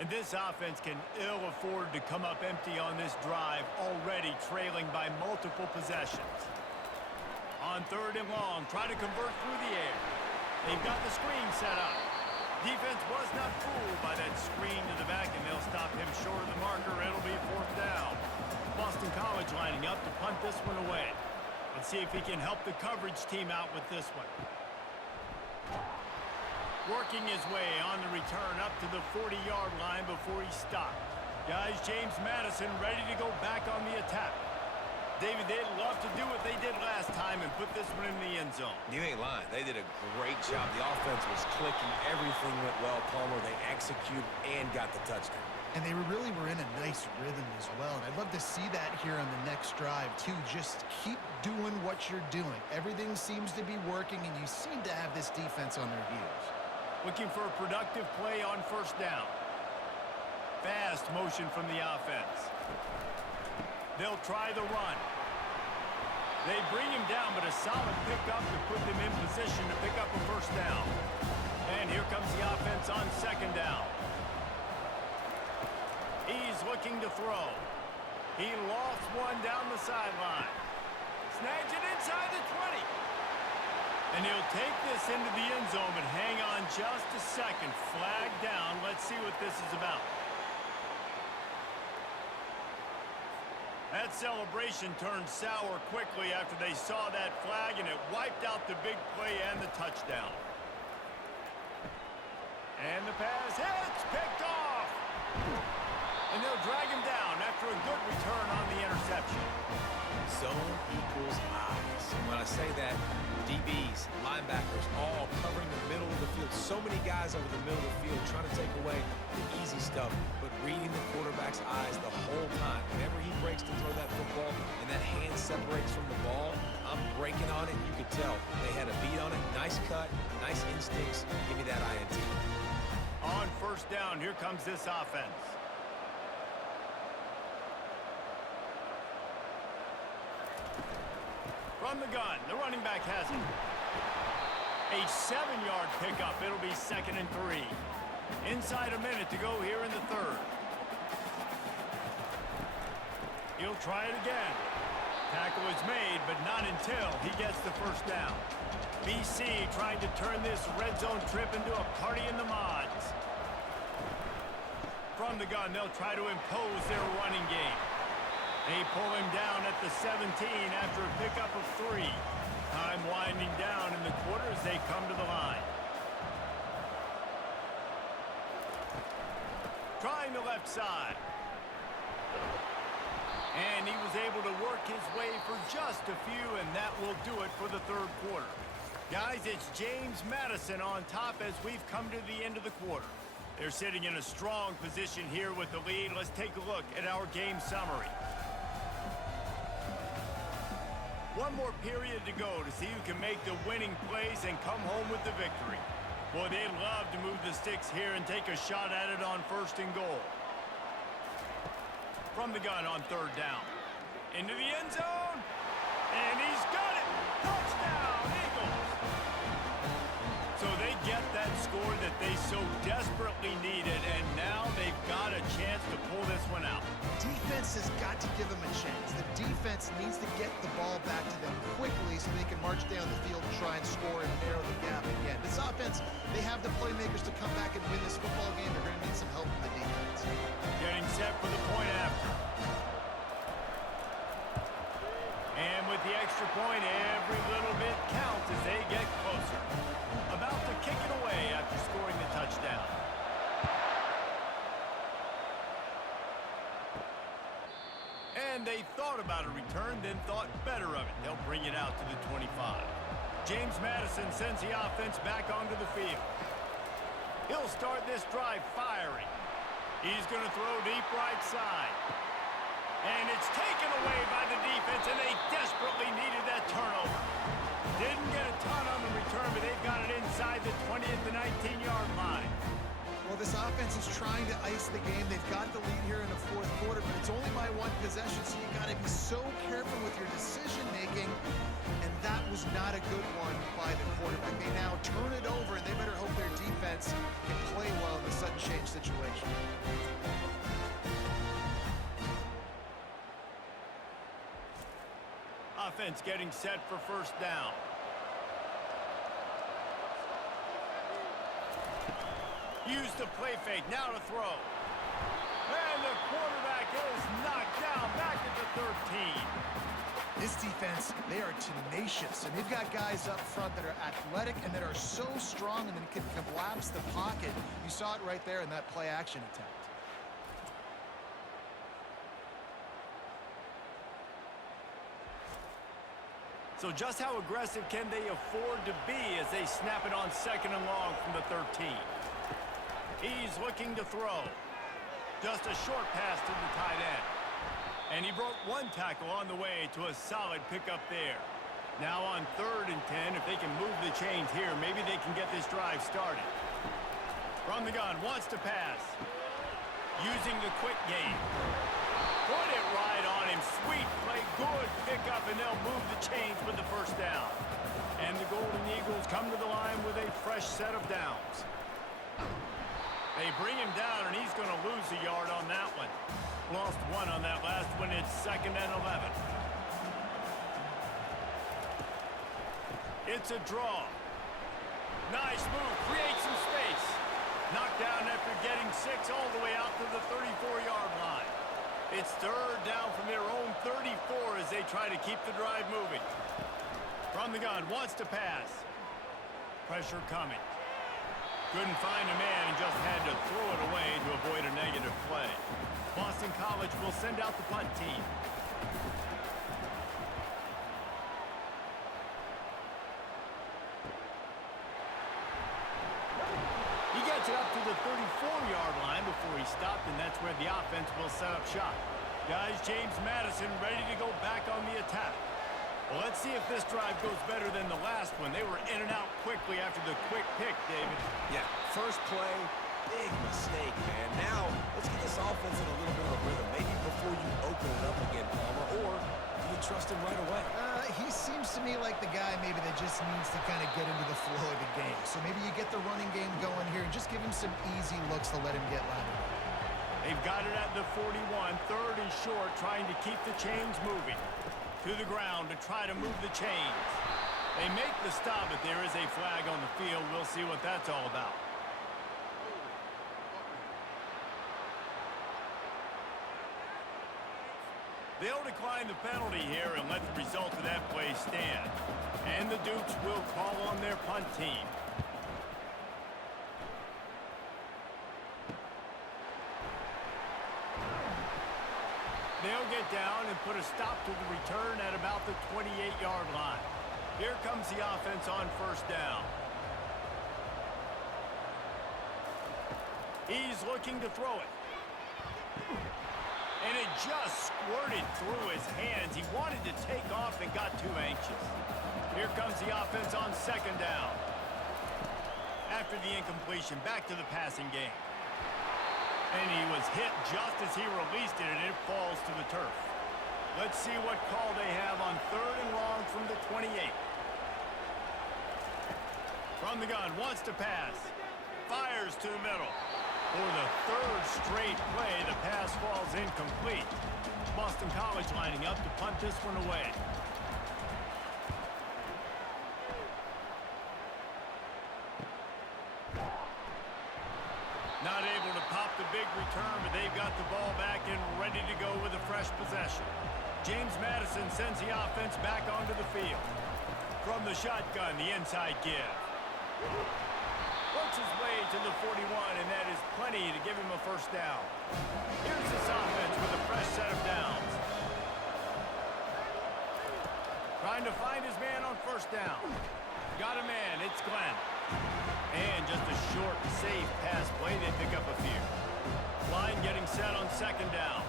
And this offense can ill afford to come up empty on this drive, already trailing by multiple possessions. On 3rd and long, try to convert through the air. They've got the screen set up. Defense was not fooled by that screen to the back, and they'll stop him short of the marker. It'll be 4th down. Boston College lining up to punt this one away. Let's see if he can help the coverage team out with this one. Working his way on the return up to the 40-yard line before he stopped. Guys, James Madison ready to go back on the attack. David, they'd love to do what they did last time and put this one in the end zone. You ain't lying. They did a great job. The offense was clicking. Everything went well, Palmer. They executed and got the touchdown. And they really were in a nice rhythm as well. And I'd love to see that here on the next drive, too. Just keep doing what you're doing. Everything seems to be working, and you seem to have this defense on their heels. Looking for a productive play on 1st down. Fast motion from the offense. They'll try the run. They bring him down, but a solid pickup to put them in position to pick up a 1st down. And here comes the offense on 2nd down. He's looking to throw. He lost one down the sideline. Snags it inside the 20. And he'll take this into the end zone, but hang on just a second. Flag down. Let's see what this is about. That celebration turned sour quickly after they saw that flag, and it wiped out the big play and the touchdown. And the pass hits, picked off. And they'll drag him down after a good return on the interception. Zone equals eyes. And when I say that, DBs, linebackers, all covering the middle of the field. So many guys over the middle of the field trying to take away the easy stuff, but reading the quarterback's eyes the whole time. Whenever he breaks to throw that football and that hand separates from the ball, I'm breaking on it. You could tell they had a beat on it. Nice cut, nice instincts. Give me that INT. On 1st down, here comes this offense. From the gun, the running back has it. A 7-yard pickup. It'll be 2nd and 3. Inside a minute to go here in the 3rd. He'll try it again. Tackle is made, but not until he gets the 1st down. BC trying to turn this red zone trip into a party in the mods. From the gun, they'll try to impose their running game. They pull him down at the 17 after a pickup of 3. Time winding down in the quarter as they come to the line. Trying the left side. And he was able to work his way for just a few, and that will do it for the 3rd quarter. Guys, it's James Madison on top as we've come to the end of the quarter. They're sitting in a strong position here with the lead. Let's take a look at our game summary. One more period to go to see who can make the winning plays and come home with the victory. Boy, they'd love to move the sticks here and take a shot at it on 1st and goal. From the gun on 3rd down. Into the end zone. And he's got it. Touchdown, Eagles. So they get that score that they so desperately needed, and now they've got a chance to pull this one out. Defense has got to give them a chance. The defense needs to get the ball back to them quickly so they can march down the field and try and score and narrow the gap again. This offense, they have the playmakers to come back and win this football game. They're going to need some help from the defense. Getting set for the point after. And with the extra point, every little bit counts as they get closer. About to kick it away after scoring the touchdown. And they thought about a return, then thought better of it. They'll bring it out to the 25. James Madison sends the offense back onto the field. He'll start this drive firing. He's going to throw deep right side. And it's taken away by the defense, and they desperately needed that turnover. Didn't get a ton on the return, but they've got it inside the 20 at the 19-yard line. Well, this offense is trying to ice the game. They've got the lead here in the 4th quarter, but it's only by 1 possession, so you got to be so careful with your decision-making, and that was not a good one by the quarterback. They now turn it over, and they better hope their defense can play well in the sudden change situation. Offense getting set for 1st down. Use the play fake, now to throw. And the quarterback is knocked down back at the 13. This defense, they are tenacious, and they've got guys up front that are athletic and that are so strong and that can collapse the pocket. You saw it right there in that play-action attempt. So just how aggressive can they afford to be as they snap it on 2nd and long from the 13? He's looking to throw. Just a short pass to the tight end. And he broke 1 tackle on the way to a solid pickup there. Now on 3rd and 10, if they can move the chains here, maybe they can get this drive started. From the gun, wants to pass. Using the quick game. Put it right on him. Sweet play, good pickup, and they'll move the chains with the 1st down. And the Golden Eagles come to the line with a fresh set of downs. They bring him down, and he's going to lose a yard on that one. Lost 1 on that last one. It's 2nd and 11. It's a draw. Nice move. Create some space. Knocked down after getting 6 all the way out to the 34-yard line. It's 3rd down from their own 34 as they try to keep the drive moving. From the gun, wants to pass. Pressure coming. Couldn't find a man and just had to throw it away to avoid a negative play. Boston College will send out the punt team. He gets it up to the 34-yard line before he stopped, and that's where the offense will set up shop. Guys, James Madison ready to go back on the attack. Well, let's see if this drive goes better than the last one. They were in and out quickly after the quick pick, David. Yeah, first play, big mistake, man. Now, let's get this offense in a little bit of a rhythm. Maybe before you open it up again, Palmer, or do you trust him right away? He seems to me like the guy maybe that just needs to kind of get into the flow of the game. So maybe you get the running game going here and just give him some easy looks to let him get louder. They've got it at the 41, 3rd and short, trying to keep the chains moving. To the ground to try to move the chains. They make the stop, but there is a flag on the field. We'll see what that's all about. They'll decline the penalty here and let the result of that play stand. And the Dukes will call on their punt team. They'll get down and put a stop to the return at about the 28-yard line. Here comes the offense on 1st down. He's looking to throw it. And it just squirted through his hands. He wanted to take off and got too anxious. Here comes the offense on second down. After the incompletion, back to the passing game. And he was hit just as he released it, and it falls to the turf. Let's see what call they have on third and long from the 28. From the gun, wants to pass. Fires to the middle. For the third straight play, the pass falls incomplete. Boston College lining up to punt this one away. Not able to pop the big return, but they've got the ball back and ready to go with a fresh possession. James Madison sends the offense back onto the field. From the shotgun, the inside give. Works his way to the 41, and that is plenty to give him a first down. Here's this offense with a fresh set of downs. Trying to find his man on first down. Got a man, it's Glenn. And just a short, safe pass play, they pick up a few. Line getting set on second down.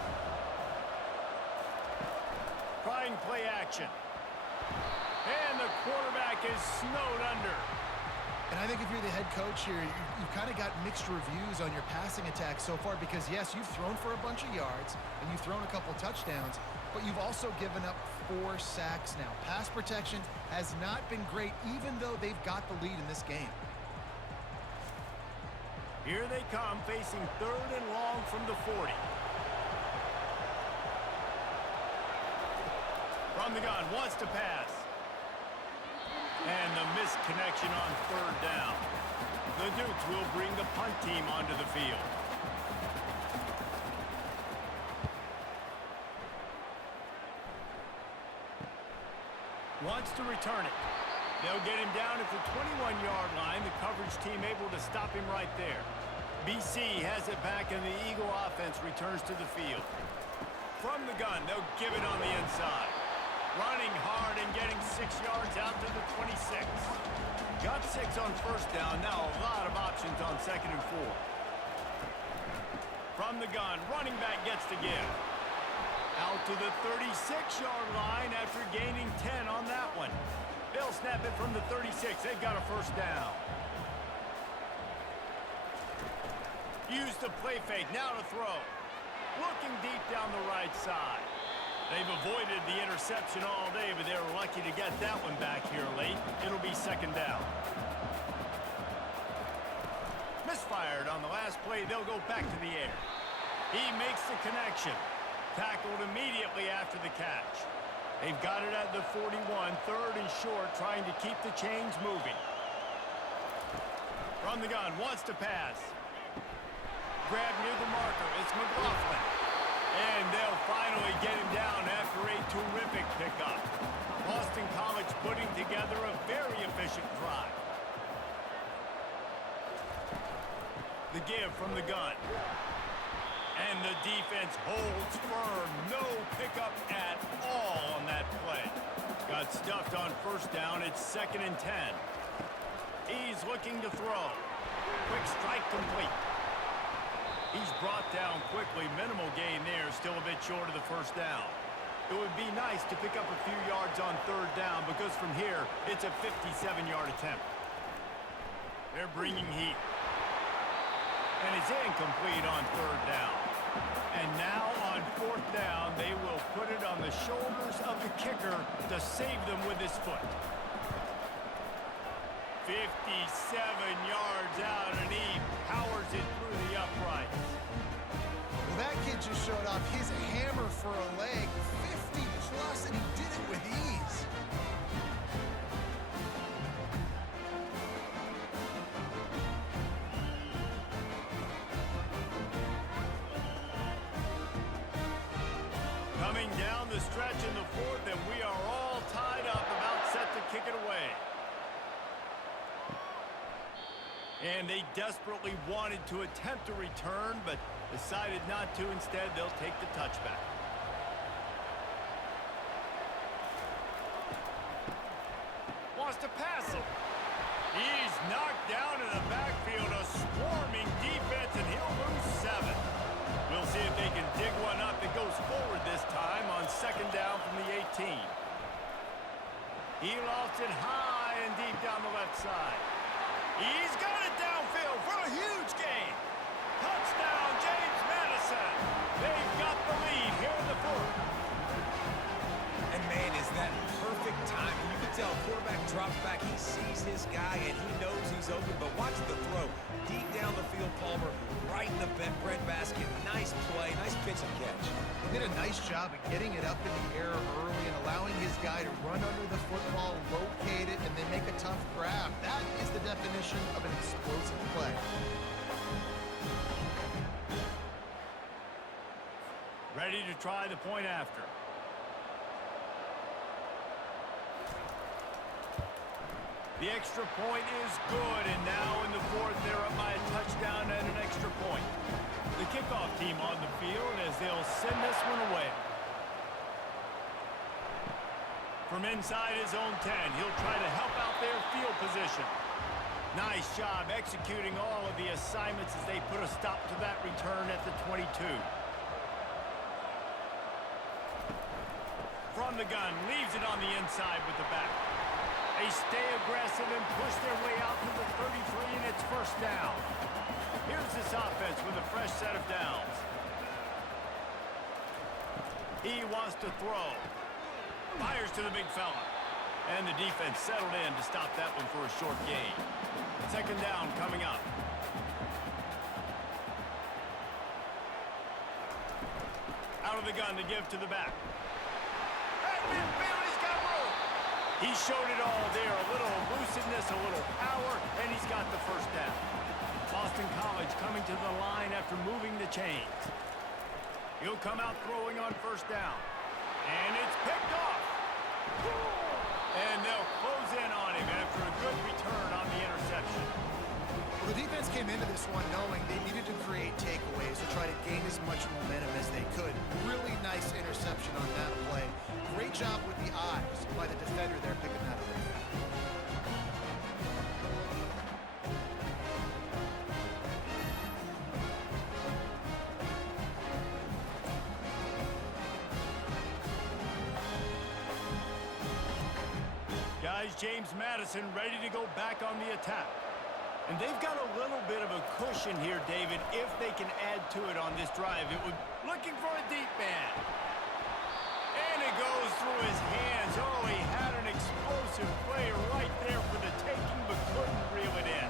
Trying play action. And the quarterback is snowed under. And I think if you're the head coach here, you've kind of got mixed reviews on your passing attack so far because, yes, you've thrown for a bunch of yards and you've thrown a couple touchdowns, but you've also given up 4 sacks now. Pass protection has not been great, even though they've got the lead in this game. Here they come, facing third and long from the 40. From the gun, wants to pass. And the missed connection on third down. The Dukes will bring the punt team onto the field. Wants to return it. They'll get him down at the 21-yard line. The coverage team able to stop him right there. BC has it back, and the Eagle offense returns to the field. From the gun, they'll give it on the inside. Running hard and getting 6 yards out to the 26. Got 6 on first down. Now a lot of options on second and 4. From the gun, running back gets to give. Out to the 36-yard line after gaining 10 on that one. They'll snap it from the 36. They've got a first down. Use the play fake. Now to throw. Looking deep down the right side. They've avoided the interception all day, but they were lucky to get that one back here late. It'll be second down. Misfired on the last play. They'll go back to the air. He makes the connection. Tackled immediately after the catch. They've got it at the 41, third and short, trying to keep the chains moving. From the gun, wants to pass. Grab near the marker. It's McLaughlin. And they'll finally get him down after a terrific pickup. Boston College putting together a very efficient drive. The give from the gun. And the defense holds firm. No pickup at all on that play. Got stuffed on first down. It's second and 10. He's looking to throw. Quick strike complete. He's brought down quickly. Minimal gain there. Still a bit short of the first down. It would be nice to pick up a few yards on third down because from here, it's a 57-yard attempt. They're bringing heat. And it's incomplete on third down. And now on fourth down, they will put it on the shoulders of the kicker to save them with his foot. 57 yards out, and he powers it through the uprights. Well, that kid just showed off his hammer for a leg. 50-plus, and he did it with ease. Coming down the stretch in the fourth, and we are all tied up, about set to kick it away. And they desperately wanted to attempt a return, but decided not to. Instead, they'll take the touchback. Wants to pass him. He's knocked down in the backfield. A swarming defense, and he'll lose 7. We'll see if they can dig one up that goes forward this time on second down from the 18. He lost it high and deep down the left side. He's got it downfield for a huge gain. Touchdown, James Madison. They've got the lead here in the fourth. And man, is that perfect timing. You can tell quarterback drops back. He sees his guy, and he knows he's open. But watch the throw. Deep down the field, Palmer, right in the breadbasket. Nice play, nice pitch and catch. He did a nice job of getting it up in the air early and allowing his guy to run under the football, locate it, and then make a tough grab. That is the definition of an explosive play. Ready to try the point after. The extra point is good, and now in the fourth, they're up by a touchdown and an extra point. The kickoff team on the field as they'll send this one away. From inside his own 10, he'll try to help out their field position. Nice job executing all of the assignments as they put a stop to that return at the 22. From the gun, leaves it on the inside with the back. They stay aggressive and push their way out to the 33, and it's first down. Here's this offense with a fresh set of downs. He wants to throw. Fires to the big fella. And the defense settled in to stop that one for a short gain. Second down coming up. Out of the gun to give to the back. He showed it all there, a little elusiveness, a little power, and he's got the first down. Boston College coming to the line after moving the chains. He'll come out throwing on first down. And it's picked off. And they'll close in on him after a good return on the interception. Well, the defense came into this one knowing they needed to create takeaways to try to gain as much momentum as they could. Really nice interception on that play. Great job with the eyes by the defender there picking that up. Guys, James Madison ready to go back on the attack. And they've got a little bit of a cushion here, David, if they can add to it on this drive. It would looking for a deep man. And it goes through his hands. Oh, he had an explosive play right there for the taking, but couldn't reel it in.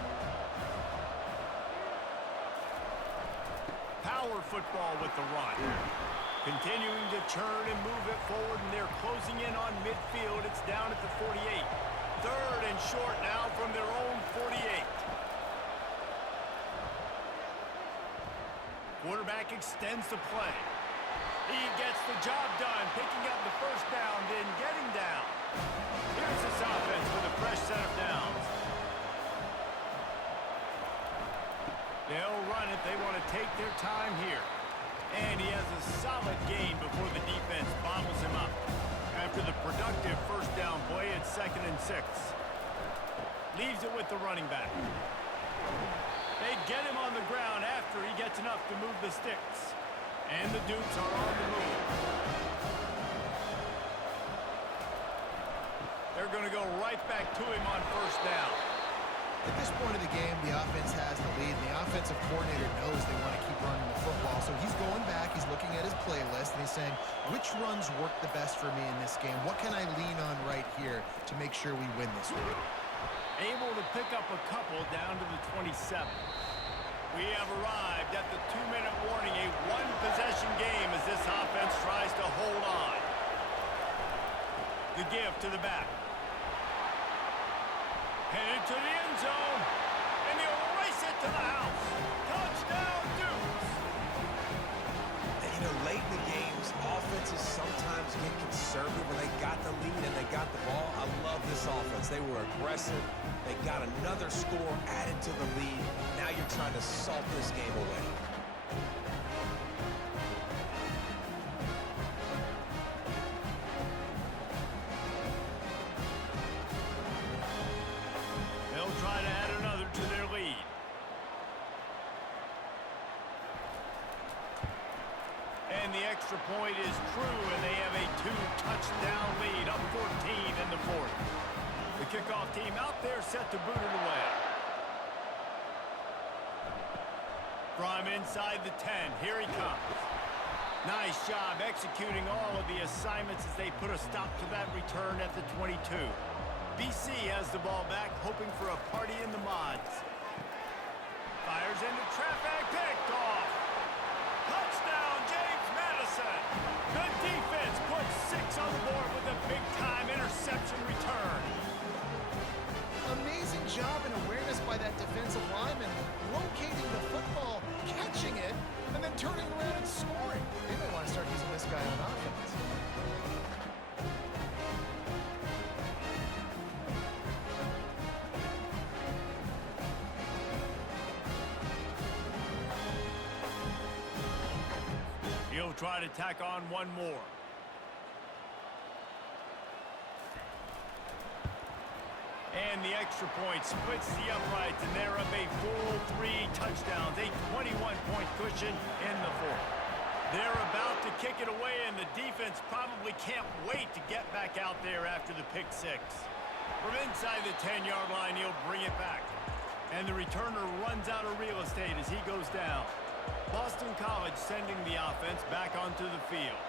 Power football with the run. Continuing to churn and move it forward, and they're closing in on midfield. It's down at the 48. Third and short now from their own 48. Quarterback extends the play. He gets the job done, picking up the first down, then getting down. Here's this offense with a fresh set of downs. They'll run it. They want to take their time here. And he has a solid gain before the defense bottles him up. After the productive first down play, it's 2nd and 6. Leaves it with the running back. They get him on the ground after he gets enough to move the sticks. And the Dukes are on the move. They're going to go right back to him on first down. At this point of the game, the offense has the lead, and the offensive coordinator knows they want to keep running the football. So he's going back, he's looking at his playlist, and he's saying, which runs work the best for me in this game? What can I lean on right here to make sure we win this one? Able to pick up a couple down to the 27. We have arrived at the 2-minute warning, a one-possession game as this offense tries to hold on. The give to the back. Headed to the end zone, and he'll race it to the house. Touchdown, Dukes! And, you know, late in the games, offenses sometimes get conservative when they got the lead and they got the ball. I love this offense. They were aggressive. They got another score added to the lead. Now you're trying to salt this game away. They'll try to add another to their lead. extra point is true, and they have a 2-touchdown lead, up 14 in the fourth. The kickoff team out there set to boot it away. From inside the 10, here he comes. Nice job executing all of the assignments as they put a stop to that return at the 22. BC has the ball back, hoping for a party in the mods. Fires into traffic, picked off. Touchdown, James Madison. The defense puts 6 on the board with a big-time interception return. Amazing job and awareness by that defensive lineman, locating the football, catching it, and then turning around and scoring. They may want to start using this guy on offense. He'll try to tack on one more. And the extra point splits the uprights, and they're up a full 3 touchdowns, a 21-point cushion in the fourth. They're about to kick it away, and the defense probably can't wait to get back out there after the pick 6. From inside the 10-yard line, he'll bring it back. And the returner runs out of real estate as he goes down. Boston College sending the offense back onto the field.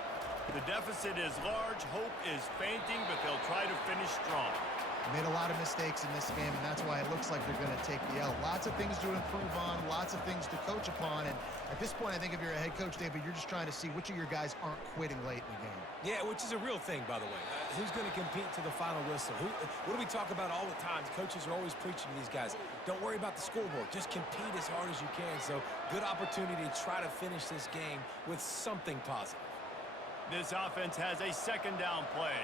The deficit is large, hope is fainting, but they'll try to finish strong. Made a lot of mistakes in this game, and that's why it looks like they're going to take the L. Lots of things to improve on, lots of things to coach upon, and at this point, I think if you're a head coach, David, you're just trying to see which of your guys aren't quitting late in the game. Yeah, which is a real thing, by the way. Who's going to compete to the final whistle? What do we talk about all the time? Coaches are always preaching to these guys. Don't worry about the scoreboard. Just compete as hard as you can. So, good opportunity to try to finish this game with something positive. This offense has a second down play.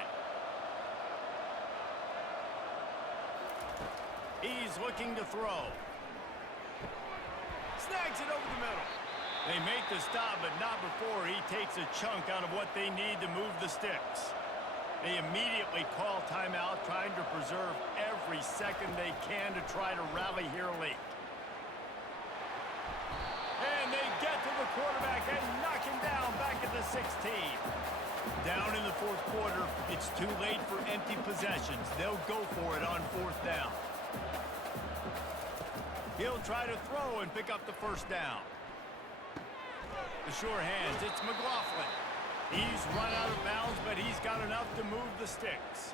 He's looking to throw. Snags it over the middle. They make the stop, but not before he takes a chunk out of what they need to move the sticks. They immediately call timeout, trying to preserve every second they can to try to rally here late. And they get to the quarterback and knock him down back at the 16. Down in the fourth quarter, it's too late for empty possessions. They'll go for it on fourth down. He'll try to throw and pick up the first down. The sure hands, it's McLaughlin. He's run out of bounds, but he's got enough to move the sticks.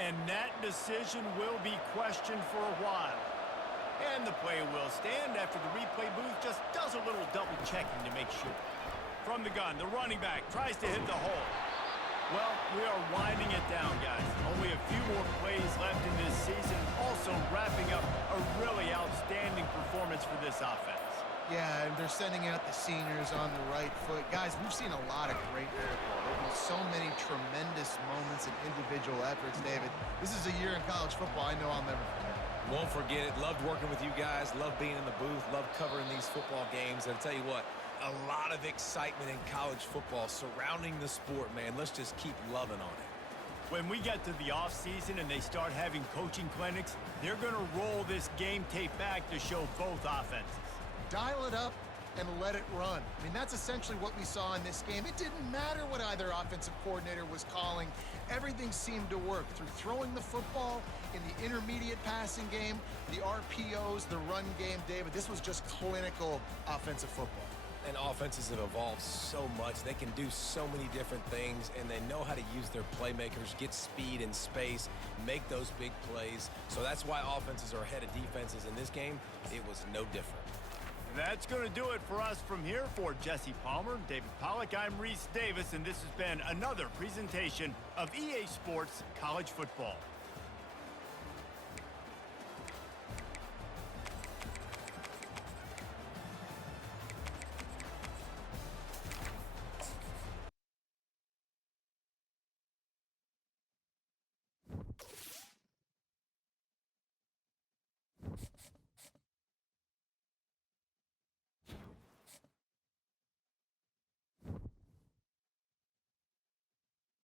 And that decision will be questioned for a while. And the play will stand after the replay booth just does a little double checking to make sure. From the gun, the running back tries to hit the hole. Well, we are winding it down, guys. Only a few more plays left in this season. Also wrapping up a really outstanding performance for this offense. Yeah, and they're sending out the seniors on the right foot. Guys, we've seen a lot of great football. There have been so many tremendous moments and individual efforts, David. This is a year in college football I know I'll never forget. Won't forget it. Loved working with you guys. Loved being in the booth. Loved covering these football games. And I'll tell you what, a lot of excitement in college football surrounding the sport, man. Let's just keep loving on it. When we get to the offseason and they start having coaching clinics, they're going to roll this game tape back to show both offenses. Dial it up and let it run. I mean, that's essentially what we saw in this game. It didn't matter what either offensive coordinator was calling. Everything seemed to work through throwing the football in the intermediate passing game, the RPOs, the run game. David, this was just clinical offensive football. And offenses have evolved so much. They can do so many different things, and they know how to use their playmakers, get speed and space, make those big plays. So that's why offenses are ahead of defenses in this game. It was no different. That's going to do it for us from here. For Jesse Palmer, David Pollack, I'm Reese Davis, and this has been another presentation of EA Sports College Football.